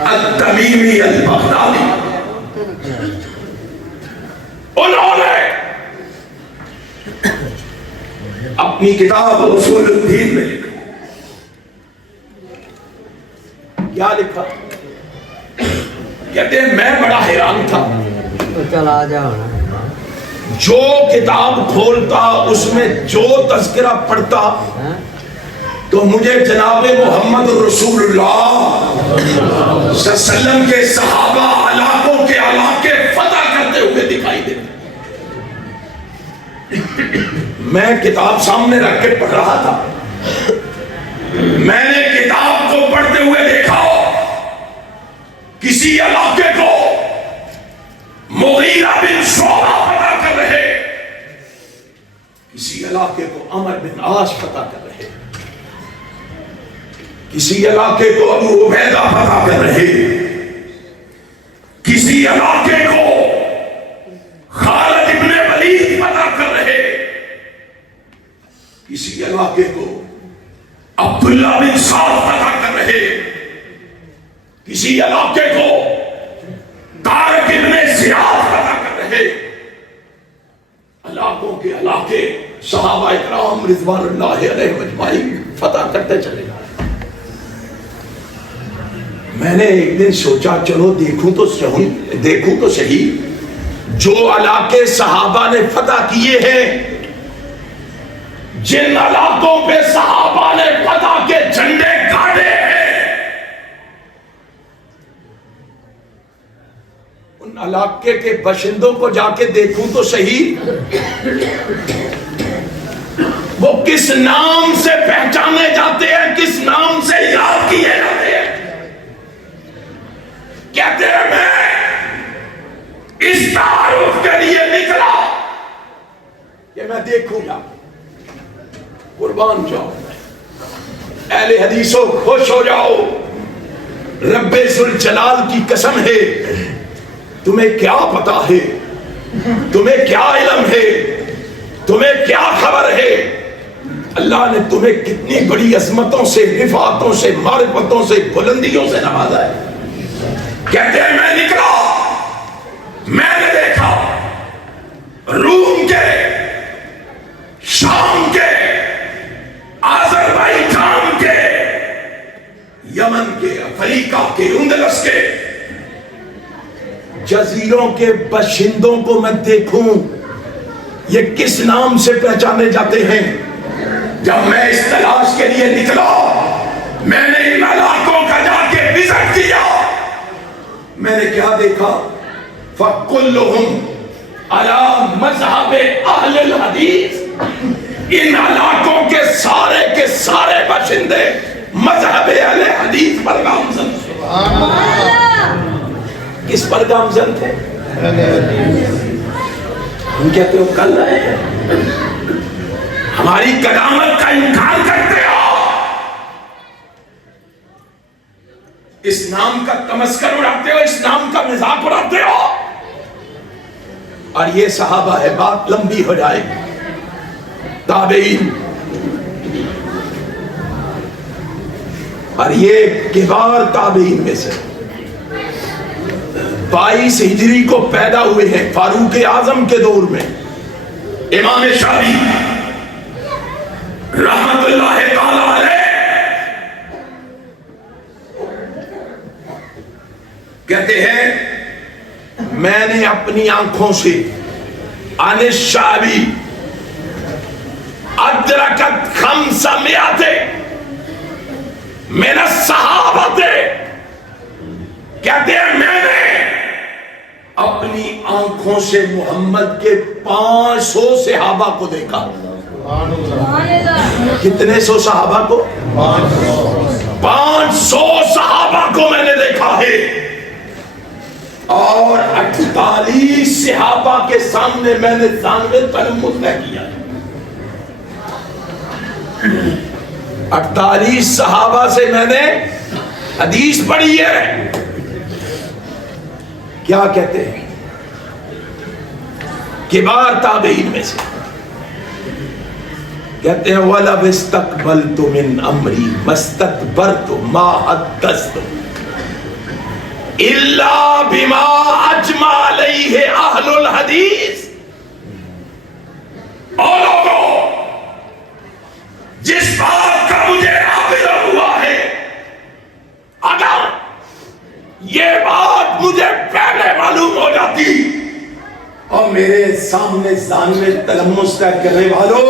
التمیمی البغدادی۔ انہوں نے اپنی کتاب اصول الدین میں لکھا، کیا لکھا؟ کہتے ہیں میں بڑا حیران تھا، چلا جاؤ جو کتاب کھولتا اس میں جو تذکرہ پڑھتا تو مجھے جناب محمد رسول اللہ صلی اللہ علیہ وسلم کے صحابہ علاقوں کے علاقے فتح کرتے ہوئے دکھائی دیتے۔ میں کتاب سامنے رکھ کے پڑھ رہا تھا، میں نے کتاب کو پڑھتے ہوئے دیکھا کسی علاقے کو مغیرہ بن شعبہ پتہ کر رہے، کسی علاقے کو عمر بن عاص پتہ کر رہے، کسی علاقے کو ابو عبیدہ پتہ کر رہے، کسی علاقے کو خالد ابن ولید پتہ کر رہے، کسی علاقے کو عبداللہ بن سعد پتہ کر رہے، کسی علاقے کو طارق ابن زیاد پتہ کر رہے۔ علاقوں کے علاقے صحابہ اکرام رضوان اللہ علیہم اجمعین فتح کرتے چلے گئے۔ میں نے ایک دن سوچا چلو دیکھوں تو صحیح جو علاقے صحابہ نے فتح کیے ہیں، جن علاقوں پہ صحابہ نے فتح کے جھنڈے گاڑے ہیں، ان علاقے کے باشندوں کو جا کے دیکھوں تو صحیح وہ کس نام سے پہچانے جاتے ہیں، کس نام سے یاد کیے جاتے ہیں۔ کہتے ہیں میں اس تعارف کے لیے نکلا کہ میں دیکھوں گا۔ قربان جاؤ، اہل حدیثوں خوش ہو جاؤ، رب ذوالجلال کی قسم ہے تمہیں کیا پتا ہے، تمہیں کیا علم ہے، تمہیں کیا خبر ہے، اللہ نے تمہیں کتنی بڑی عظمتوں سے، رفعتوں سے، معرفتوں سے، بلندیوں سے نوازا ہے۔ کہتے ہیں میں نکلا، میں نے دیکھا روم کے، شام کے، آذربائیجان کے، یمن کے، افریقہ کے، جزیروں کے باشندوں کو میں دیکھوں یہ کس نام سے پہچانے جاتے ہیں. جب میں اس تلاش کے لیے نکلا میں نے ان علاقوں کا جا کے وزٹ کیا. میں نے کیا دیکھا؟ فَكُلُّهُمْ عَلَى مَذْهَبِ أَهْلِ الْحَدِيثِ. ان علاقوں کے سارے باشندے مذہب اہل حدیث پر گامزن تھے. کس پر گامزن تھے؟ ہم کہتے ہو کل رہے ہیں ہماری قدامت کا انکار کرتے ہو, اس نام کا تمسخر اڑاتے ہو, اس نام کا مذاق اڑاتے ہو. اور یہ صحابہ ہے, بات لمبی ہو جائے گی. تابعین اور یہ کبار تابعین میں سے 22 ہجری کو پیدا ہوئے ہیں فاروق اعظم کے دور میں. امام شافعی رحمت اللہ تعالی علیہ کہتے ہیں میں نے اپنی آنکھوں سے عن الشعبی ادرکت 500 من الصحابہ, کہتے ہیں میں نے اپنی آنکھوں سے محمد کے 500 صحابہ کو دیکھا. کتنے سو صحابہ کو؟ 500 صحابہ کو میں نے دیکھا ہے. اور 48 صحابہ کے سامنے میں نے ذانب تلمذ طے کیا. 48 صحابہ سے میں نے حدیث پڑھی ہے. کیا کہتے ہیں کبار تابعین میں سے؟ کہتے ہیں وَلَوِ اسْتَقْبَلْتُ مِنْ أَمْرِي مَسْتَدْبَرْتُ مَا حَدَّثْتُ إِلَّا بِمَا أَجْمَعَ عَلَيْهِ أَهْلُ الْحَدِيثِ. اور لوگوں جس بات کا مجھے حاصل ہوا ہے, اگر یہ بات مجھے پہلے معلوم ہو جاتی اور میرے سامنے ذانب تلمذ طے کرنے والوں,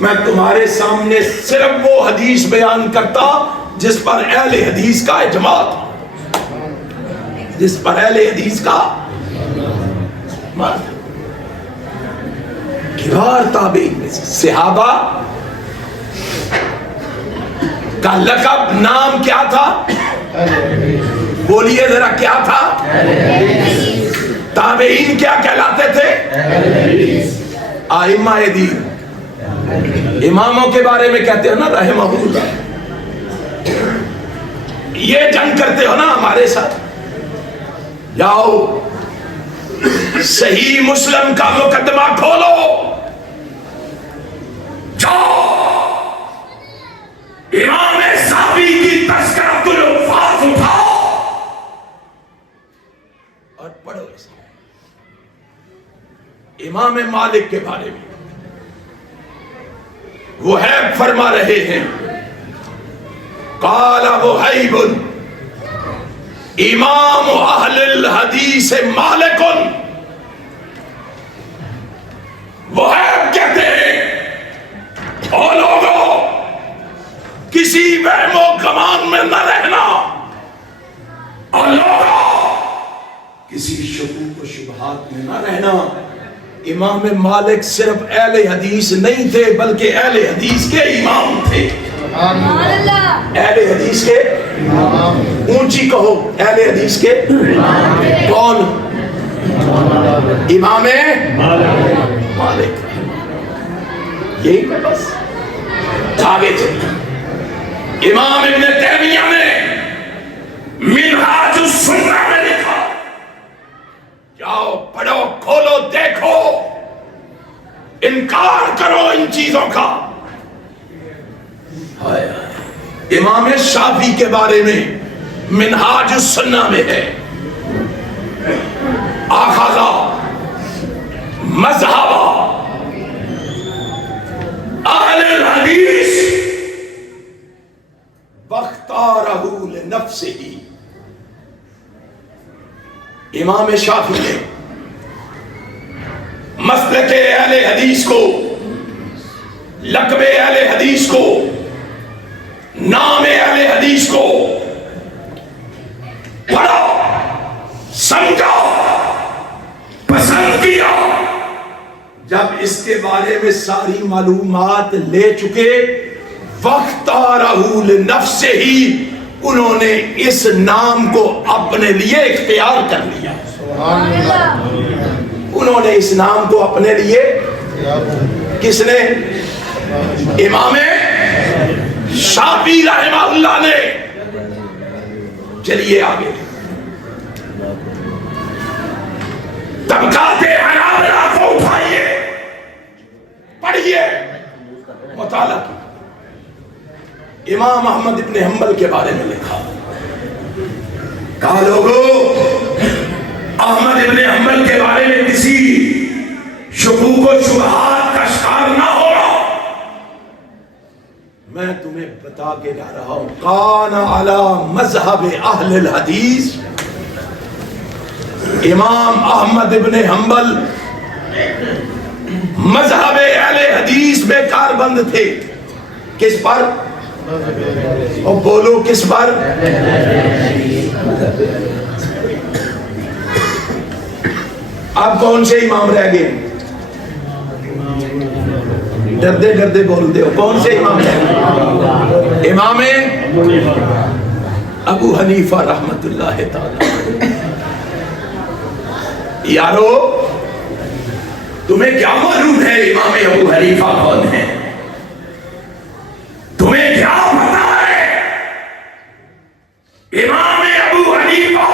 میں تمہارے سامنے صرف وہ حدیث بیان کرتا جس پر اہل حدیث کا اجماع تھا, جس پر اہل حدیث کا اجماع تھا. کبار تابعین میں سے صحابہ کا لقب نام کیا تھا؟ بولیے ذرا کیا تھا؟ تابعین کیا کہلاتے تھے؟ ائمہ دین. اماموں کے بارے میں کہتے ہو نا رحمہ اللہ. یہ جنگ کرتے ہو نا ہمارے ساتھ, جاؤ صحیح مسلم کا مقدمہ کھولو, جاؤ امام صحابی کی تذکرۃ الحفاظ اٹھاؤ اور پڑھو. امام مالک کے بارے میں وہیب فرما رہے ہیں قال وہیب امام اہل الحدیث مالک. وہیب کہتے ہیں او لوگوں کسی وہم و گمان میں نہ رہنا, اور لوگوں کسی شکوک و شبہات میں نہ رہنا. امام مالک صرف اہل حدیث نہیں تھے بلکہ اہل حدیث کے امام تھے. اہل حدیث کے اونچی کہو, اہل حدیث کے کون؟ امام مالک. یہی کہ بس آگے چلیے. امام ابن تیمیہ نے منہاج السنہ میں لکھا, جاؤ پڑھو کھولو دیکھو, انکار کرو ان چیزوں کا. امام شافعی کے بارے میں منہاج السنہ میں ہے اخذ مذہب اہل الحدیث واختارہ لنفسہ. امام شافعی نے مسلک اہل حدیث کو، لقب اہل حدیث کو، نام اہل حدیث کو پڑھا، سمجھا، پسند کیا۔ جب اس کے بارے میں ساری معلومات لے چکے، وَاخْتَارَهُ لِنَفْسِهِ، انہوں نے اس نام کو اپنے لیے اختیار کر لیا۔ انہوں نے اس نام کو اپنے لیے، کس نے؟ امام شافعی رحمہ اللہ نے۔ چلیے آگے، طبقات حنابلہ کو اٹھائیے، پڑھیے، مطالعہ کیجیے۔ امام احمد ابن حنبل کے بارے میں لکھا، کہا لوگو احمد ابن حنبل کے بارے میں کسی شکوک و شبہات کا شکار نہ ہوگا۔ میں تمہیں بتا کے جا رہا ہوں، کان علی مذہب اہل الحدیث، امام احمد ابن حنبل مذہب اہل حدیث میں کاربند تھے۔ کس پر؟ اور بولو کس پر؟ اب کون سے امام رہ گئے؟ ڈردے ڈردے بولتے ہو، کون سے امام رہ گئے؟ امام ابو حنیفہ رحمت اللہ تعالی۔ یارو تمہیں کیا معلوم ہے امام ابو حنیفہ کون ہے؟ تمہیں کیا پتا ہے امام ابو حنیفہ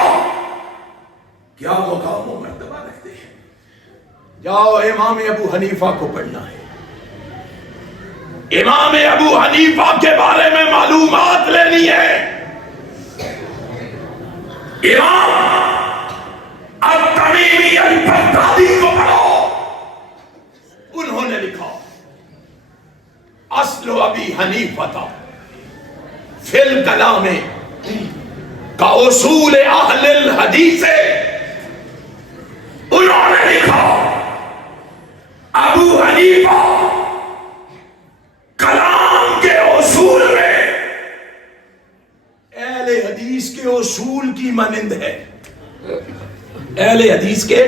کیا مقام و مرتبہ رکھتے ہیں؟ جاؤ امام ابو حنیفہ کو پڑھنا ہے، امام ابو حنیفہ کے بارے میں معلومات لینی ہے۔ امام التمیمی البغدادی کو پڑھو، انہوں نے لکھا اصل ابی حنیفہ فی الکلام کا اصول اہل الحدیث، انہوں نے لکھا ابو حنیفہ کلام کے اصول میں اہل حدیث کے اصول کی مانند ہے۔ اہل حدیث کے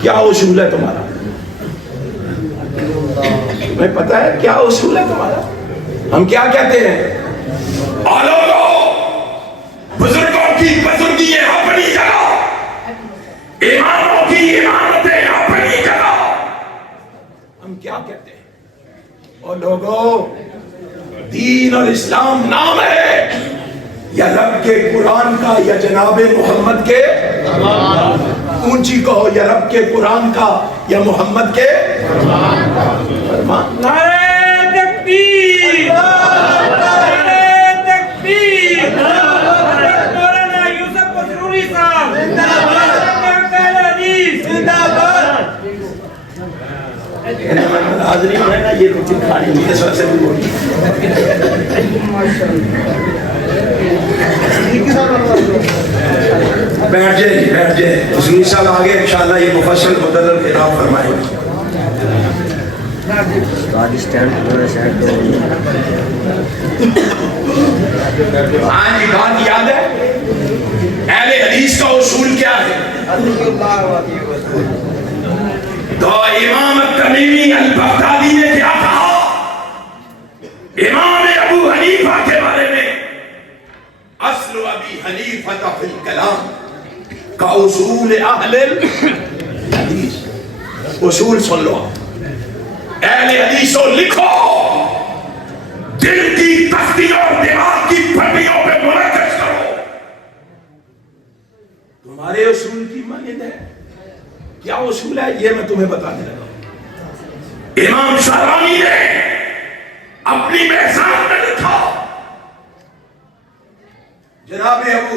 کیا اصول ہے تمہارا؟ تمہیں پتا ہے کیا اصول ہے تمہارا؟ ہم کیا کہتے ہیں؟ بزرگوں کی بزرگی اپنی جگہ، اماموں کی امامتیں اپنی جگہ۔ ہم کیا کہتے ہیں؟ اور لوگوں، دین اور اسلام نام ہے، یا رب کے قرآن کا یا جناب محمد کے؟ اونچی کہو، یا رب کے قرآن کا یا محمد کے فرمان۔ نعرہ تکبیر، نعرہ تکبیر، مولانا یوسف مسروری صاحب زندہ باد، اہل حدیث زندہ باد۔ حاضرین ہے نا، یہ کچھ کھانی نہیں ہے، سب سے بھی بولی۔ بیٹھ جائے بیٹھ جائے، حضور صاحب آگے انشاءاللہ یہ مفصل مدلل خطاب فرمائیں گے۔ ہاں جی، بات یاد ہے؟ اہل حدیث کا اصول کیا ہے؟ تو امام التمیمی البغدادی نے کیا کہا امام ابو حنیفہ کے بارے میں؟ اصل ابی حنیفہ فی الکلام کا اصول اہل الحدیث۔ اصول سن لو، اہل حدیثوں لکھو، دل کی تختی اور دماغ کی پھٹیوں پہ منعکس کرو۔ تمہارے اصول کی مانند ہے؟ کیا اصول ہے یہ میں تمہیں بتانے لگا ہوں۔ امام شہرانی نے اپنی محسان میں لکھا، جناب ابو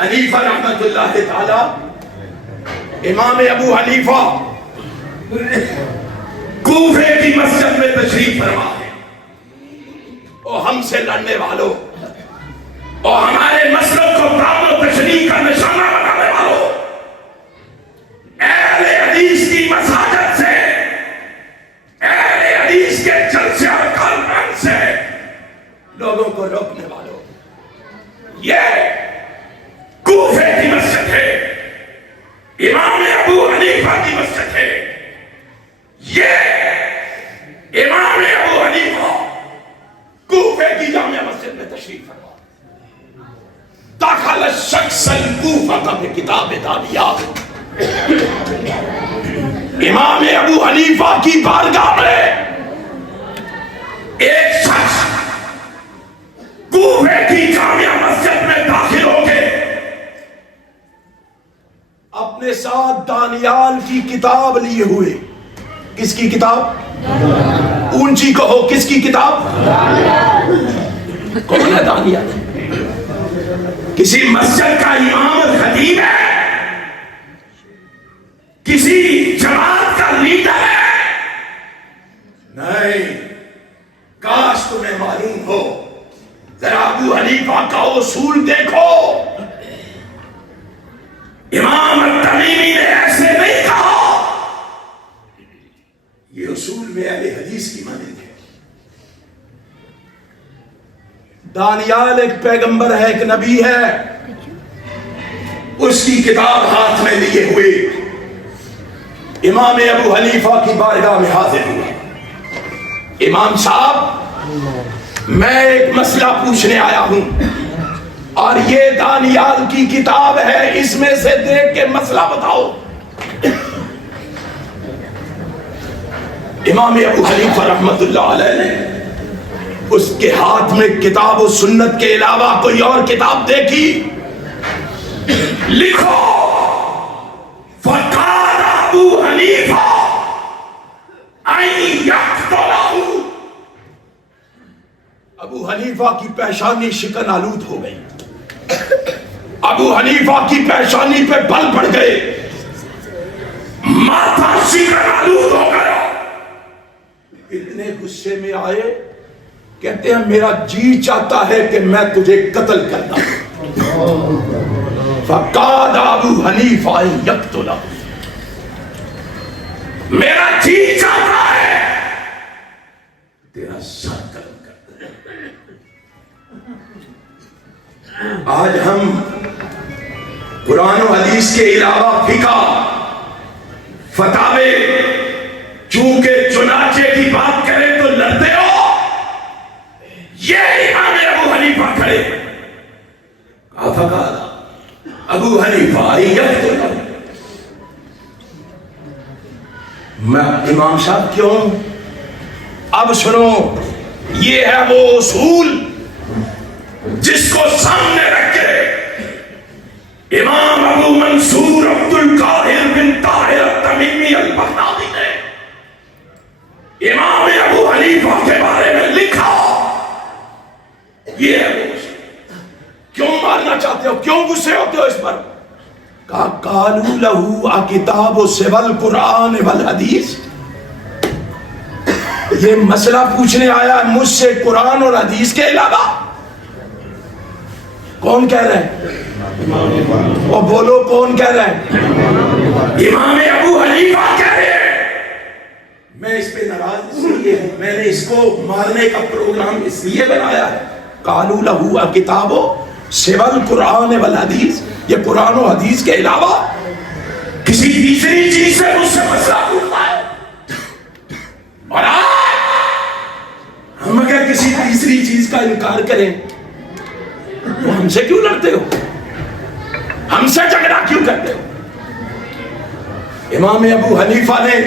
حنیفہ رحمت اللہ تعالی، امام ابو حنیفہ کوفے کی مسجد میں تشریف فرما ہے، اور ہم سے لڑنے والوں اور ہمارے مسلک کو تعامل و تشریح کا نشانہ امام ابو حنیفہ کی مسجد ہے. یہ امام ابو حنیفہ کوفے کی جامع مسجد میں تشریف فرما. دخل الشخص الکوفہ بکتاب دانیال. امام ابو حنیفہ کی بارگاہ میں ایک شخص کوفے کی جامع مسجد میں داخل ہو گئے. اپنے ساتھ دانیال کی کتاب لیے ہوئے. کس کی کتاب؟ اونچی کہو, کس کی کتاب؟ کون ہے دانیال؟ کسی مسجد کا امام اور خطیب ہے, کسی جماعت کا لیڈر ہے؟ نہیں. کاش تمہیں معلوم ہو. ذرا ابو حنیفہ کا اصول دیکھو. امام التمیمی نے ایسے نہیں کہا. یہ اصول میں اہل حدیث کی مانند ہے. دانیال ایک پیغمبر ہے, ایک نبی ہے. اس کی کتاب ہاتھ میں لیے ہوئے امام ابو حنیفہ کی بارگاہ میں حاضر ہوا. امام صاحب, میں ایک مسئلہ پوچھنے آیا ہوں اور یہ دانیال کی کتاب ہے, اس میں سے دیکھ کے مسئلہ بتاؤ. امام ابو حنیفہ رحمت اللہ علیہ نے اس کے ہاتھ میں کتاب و سنت کے علاوہ کوئی اور کتاب دیکھی. لکھو فقال ابو حنیفہ این یقتلہ. ابو حنیفہ کی پیشانی شکن آلود ہو گئی. ابو حنیفہ کی پیشانی پہ بل پڑ گئے, ماتھا شکن آلود ہو گیا. اتنے غصے میں آئے, کہتے ہیں میرا جی چاہتا ہے کہ میں تجھے قتل کرتا ہوں. فقال ابو حنیفہ یقتلہ. میرا جی چاہتا ہے تیرا سر قتل کرتا ہے. آج ہم قرآن و حدیث کے علاوہ فقہ, فتاوے, چونکہ چنانچہ کی بات کریں تو لڑتے ہو. یہ امام ابو حنیفہ کھڑے. فقال ابو حنیفہ یقتلہ. میں امام صاحب کیوں؟ اب سنو, یہ ہے وہ اصول جس کو سامنے رکھ کے امام ابو منصور عبد القاہر بن طاہر التمیمی البغدادی نے امام ابو حنیفہ کے بارے میں لکھا. یہ ہے وہ اصول. کیوں مارنا چاہتے ہو, کیوں غصے ہوتے ہو اس پر؟ کہا قالوا لہ کتاب سوى القرآن والحدیث. یہ مسئلہ پوچھنے آیا ہے مجھ سے قرآن اور حدیث کے علاوہ. کون کہہ رہے ہیں؟ وہ بولو, کون کہہ رہے ہیں؟ امام ابو حنیفہ کہہ رہے ہیں. میں اس پہ ناراض اس لیے ہوں, میں نے اس کو مارنے کا پروگرام اس لیے بنایا ہے. قالوا لہ کتاب سوى القرآن والحدیث. یہ قرآن و حدیث کے علاوہ کسی تیسری چیز سے مجھ سے مسئلہ پوچھتا ہے. اور ہم اگر کسی تیسری چیز کا انکار کریں تو ہم سے کیوں لڑتے ہو, ہم سے جھگڑا کیوں کرتے ہو؟ امام ابو حنیفہ نے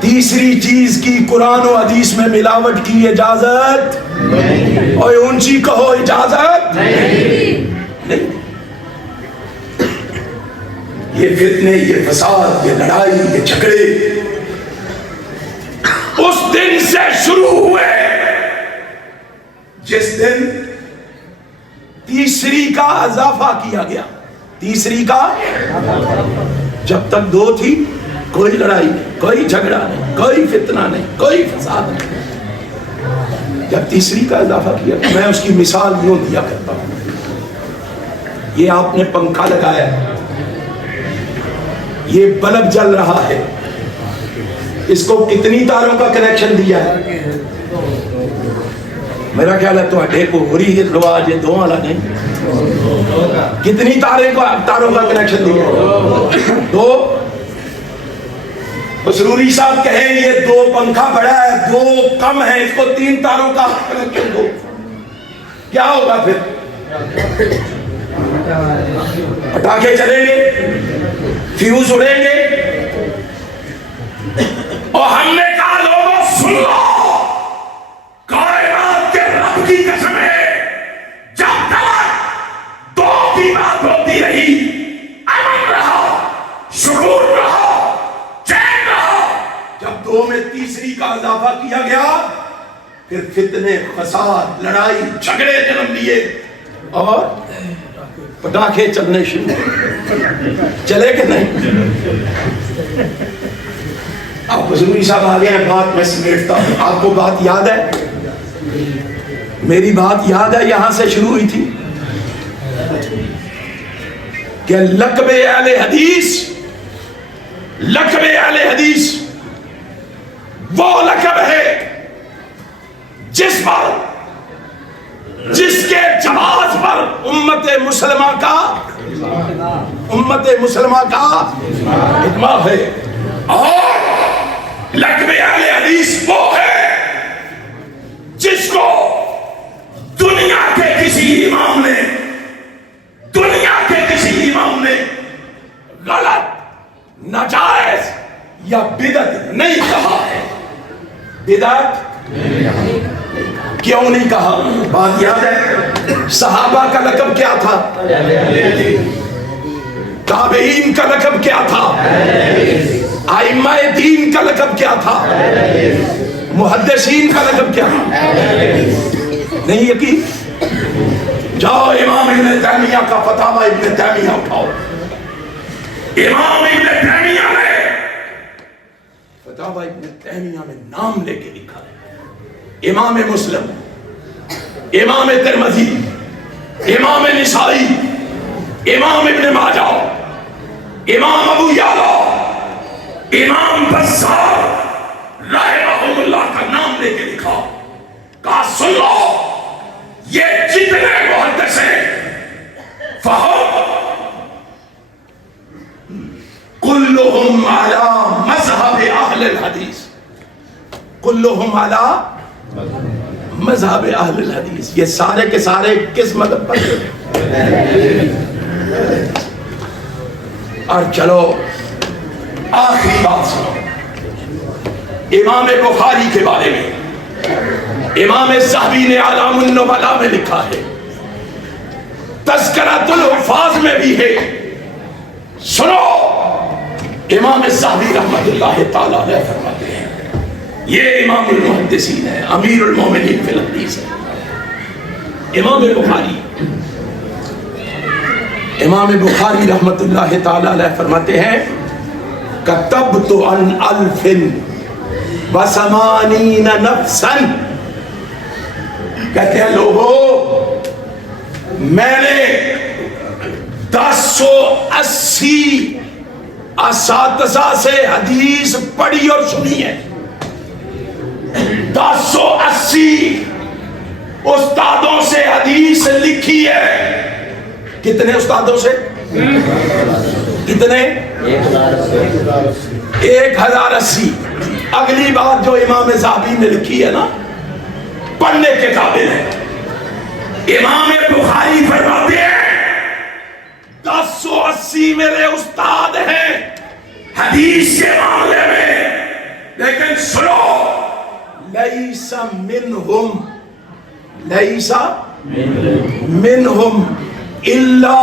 تیسری چیز کی قرآن و حدیث میں ملاوٹ کی اجازت اور اونچی کہو اجازت نہیں. یہ فتنے, یہ فساد, یہ لڑائی, یہ جھگڑے اس دن سے شروع ہوئے جس دن تیسری کا اضافہ کیا گیا. تیسری کا, جب تک دو تھی کوئی لڑائی نہیں, کوئی جھگڑا نہیں, کوئی فتنہ نہیں, کوئی فساد نہیں. جب تیسری کا اضافہ کیا, میں اس کی مثال یوں دیا کرتا ہوں. یہ آپ نے پنکھا لگایا, یہ بلب جل رہا ہے, اس کو کتنی تاروں کا کنیکشن دیا ہے؟ میرا خیال ہے تو اڈے کو ہو رہی ہے رواج دو والا نہیں. کتنی تاروں کا کنیکشن دیا؟ دو. مسروری صاحب کہیں یہ دو پنکھا بڑا ہے دو کم ہے اس کو 3 تاروں کا کنیکشن دو. کیا ہوگا پھر؟ پٹاخے چلیں گے, فیوز اڑیں گے. اور ہم نے کہا لوگوں سن لو, کائنات کے رب کی قسم ہے, جب تک دو کی بات ہوتی رہی, امن رہا, سکون رہا, چین رہا, جب دو میں تیسری کا اضافہ کیا گیا پھر فتنے, فساد, لڑائی, جھگڑے جنم لیے اور پٹاخے چلنے شروع. چلے کہ نہیں؟ اب حضوری صاحب آگے ہیں, بات میں سمیٹتا ہوں. آپ کو بات یاد ہے, میری بات یاد ہے یہاں سے شروع ہوئی تھی کہ لقب اہل حدیث, لقب اہل حدیث وہ لقب ہے جس پر, جس کے جواز پر امت مسلمہ کا اجماع ہے. اور لقب اہل حدیث وہ ہے جس کو دنیا کے کسی امام نے غلط, ناجائز یا بدعت نہیں کہا ہے. بدعت کیوں نہیں کہا؟ بات یاد ہے, صحابہ کا لقب کیا تھا؟ تابعین کا لقب کیا تھا؟ ائمہ دین کا لقب کیا تھا؟ محدثین کا لقب کیا تھا؟ نہیں یقین؟ جاؤ امام ابن تیمیہ کا فتاوی ابن تیمیہ اٹھاؤ. امام ابن تیمیہ نے فتاوی ابن تیمیہ میں نام لے کے لکھا ہے. امام مسلم, امام ترمذی, امام نسائی, امام ابن ماجہ, امام ابو یعلا, امام بزار رحمہ اللہ کا نام لے کے لکھا. کہا سن لو, یہ جتنے محدث ہیں فہم کلہم علی مذہب اہل الحدیث, کلہم علی مذہب اہل الحدیث. یہ سارے کے سارے کس مذہب پر ہیں؟ اور چلو آخری بات سنو. امام بخاری کے بارے میں امام ذہبی نے اعلام النبلاء میں لکھا ہے, تذکرۃ الحفاظ میں بھی ہے. سنو, امام ذہبی رحمت اللہ تعالی علیہ فرماتے ہیں, یہ امام المحدثین ہے, امیر المومنین فی الحدیث ہے. امام بخاری رحمت اللہ تعالی علیہ فرماتے ہیں, کتبت عن 1080 نفسا, کہتے ہیں لوگوں میں نے 1080 اساتذہ سے حدیث پڑھی اور سنی ہے. 1080 استادوں سے حدیث لکھی ہے. کتنے استادوں سے؟ کتنے؟ 1080. اگلی بات جو امام ذہبی نے لکھی ہے نا, پڑھنے کے قابل ہے. امام بخاری فرماتے ہیں 1080 میرے استاد ہیں حدیث کے معاملے میں, لیکن سنو, لیس منہم الا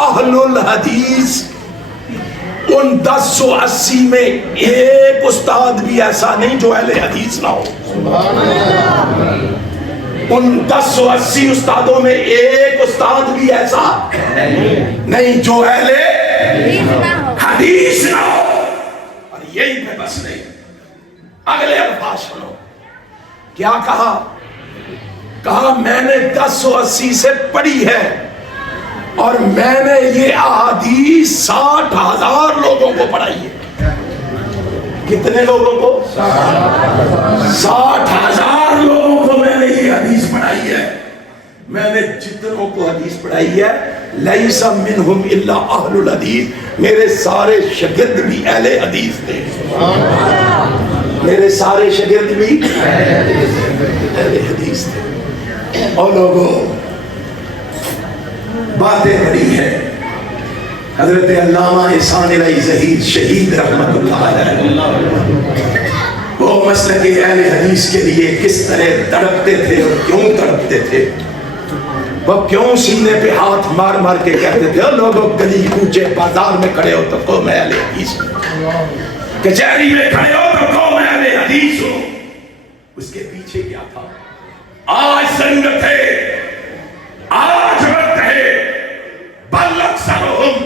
اہل الحدیث. ان 1080 میں ایک استاد بھی ایسا نہیں جو اہل حدیث نہ ہو. ان 1080 استادوں میں ایک استاد بھی ایسا نہیں جو اہل حدیث نہ ہو. اور یہی پہ بس نہیں, اگلے الفاظ سنو. کیا کہا؟ کہا میں نے 1080 سے پڑھی ہے اور میں نے یہ احادیث 60,000 لوگوں کو پڑھائی ہے. کتنے لوگوں کو؟ 60,000 لوگوں کو میں نے یہ یہ حدیث پڑھائی ہے، میں نے جتنوں کو حدیث پڑھائی ہے، لیس منہم الا اہل الحدیث، میرے سارے شاگرد بھی اہل حدیث تھے، میرے سارے شاگرد بھی اہل حدیث تھے۔ اور لوگوں باتیں بڑی ہیں، حضرت علامہ احسان الہی ظہیر شہید رحمت اللہ علیہ وہ مسلک اہل حدیث کے لیے کس طرح تڑپتے تھے اور کیوں تڑپتے تھے، وہ کیوں سینے پہ ہاتھ مار مار کے کہتے تھے لوگوں گلی کوچے بازار میں کھڑے ہو تو قوم اہل حدیث ہو، کچہری میں کھڑے ہو تو قوم اہل حدیث ہو۔ اس کے پیچھے کیا تھا؟ آج ضرورت ہے، آج وقت ہے، بل اکثرهم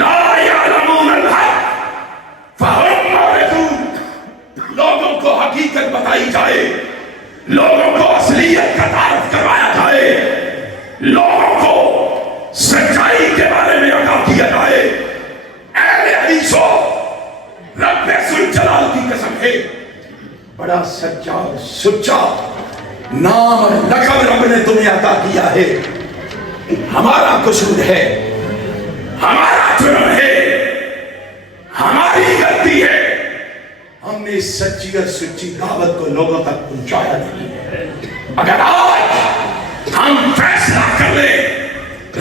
لا یعلمون الحق فهم معرضون، لوگوں کو حقیقت بتائی جائے، لوگوں کو اصلیت کا تعارف کروایا جائے، لوگوں کو سچائی کے بارے میں آگاہ کیا جائے۔ اہل حدیثو، رب ذوالجلال کی قسم ہے، بڑا سچا اور سچا نام اور لقب رب نے تمہیں عطا کیا ہے، ہمارا قصور ہے، ہمارا جرم ہے، ہماری غلطی ہے، ہم نے اس سچی اور سچی دعوت کو لوگوں تک پہنچایا نہیں۔ اگر آج ہم فیصلہ کر لیں،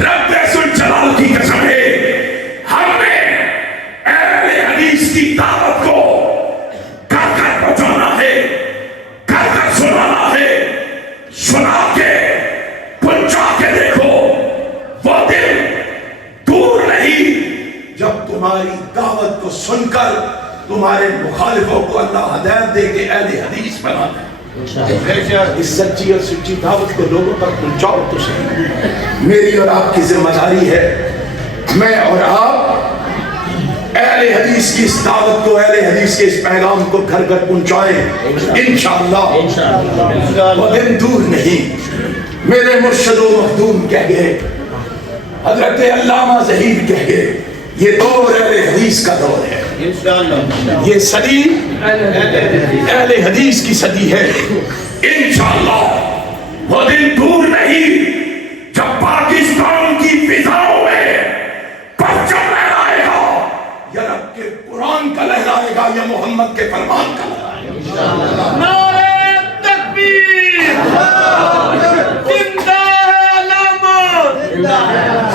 رب ذوالجلال کی قسم ہے، ہم نے اہل حدیث کی دعوت کو کر کر پہنچانا ہے، کر کر سنانا ہے، سنا کے پہنچا کے دیکھو، وہ دن دور نہیں جب تمہاری دعوت کو سن کر تمہارے مخالفوں کو اللہ ہدایت دے کے اہل حدیث بنا دے۔ اس سچی اور سچی دعوت کو لوگوں تک پہنچاؤ تو صحیح۔ میری اور آپ کی ذمہ داری ہے، میں اور آپ اہل حدیث کی اس دعوت کو، اہل حدیث کے اس پیغام کو گھر گھر پہنچائیں انشاءاللہ۔ وہ دن دور نہیں، میرے مرشد و مخدوم کہہ گئے، حضرت علامہ ظہیر کہہ گئے، یہ دور اہل حدیث کا دور ہے، یہ صدی اہل حدیث کی صدی ہے۔ انشاءاللہ وہ دن دور نہیں جب پاکستان کی فضاؤں میں پرچم لہرائے گا، یا رب کے قرآن کا لہرائے گا یا محمد کے فرمان کا لہرائے گا۔ نعرہ تکبیر، زندہ ہے علامہ،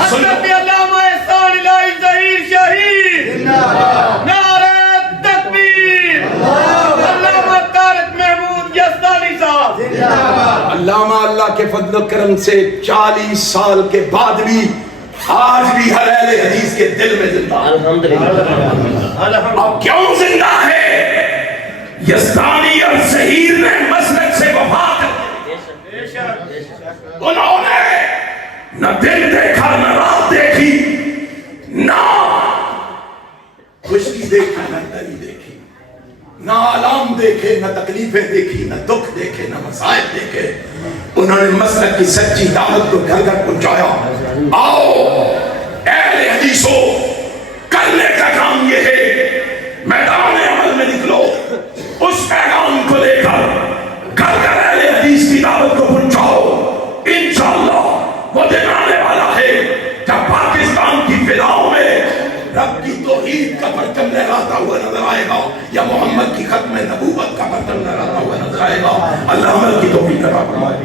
حضرت علامہ احسان الہی ظہیر شہید، نعرہ تکبیر، علامہ طارق محمود یزدانی صاحب۔ علامہ اللہ کے فضل و کرم سے 40 سال کے بعد بھی آج بھی ہر اہل حدیث کے دل میں زندہ ہے۔ اب کیوں زندہ ہے؟ یزدانی اور ظہیر نے مسلک سے وفا کر، انہوں نے نہ دن دیکھا نہ رات دیکھی، نہ خوشی دیکھی نہ تری دیکھی، نہ آلام دیکھے نہ تکلیفیں دیکھی، نہ دکھ دیکھے نہ مصائب دیکھے، انہوں نے مسلک کی سچی دعوت کو گھر گھر پہنچایا۔ آؤ اہل حدیثو، کرنے کا کام یہ ہے، میدان عمل میں نکلو، اس پیغام کو لے کر گھر گھر اہل حدیث کی دعوت کو پہنچاؤ۔ انشاءاللہ وہ دن آنے والا ہے جب پاکستان کی فضاؤں میں رب کی توحید کا پرچم لہراتا ہوا نظر آئے گا یا محمد کی ختم نبوت کا پرچم لہراتا ہوا نظر آئے گا۔ اللہ عمل کی توفیق عطا فرمائے۔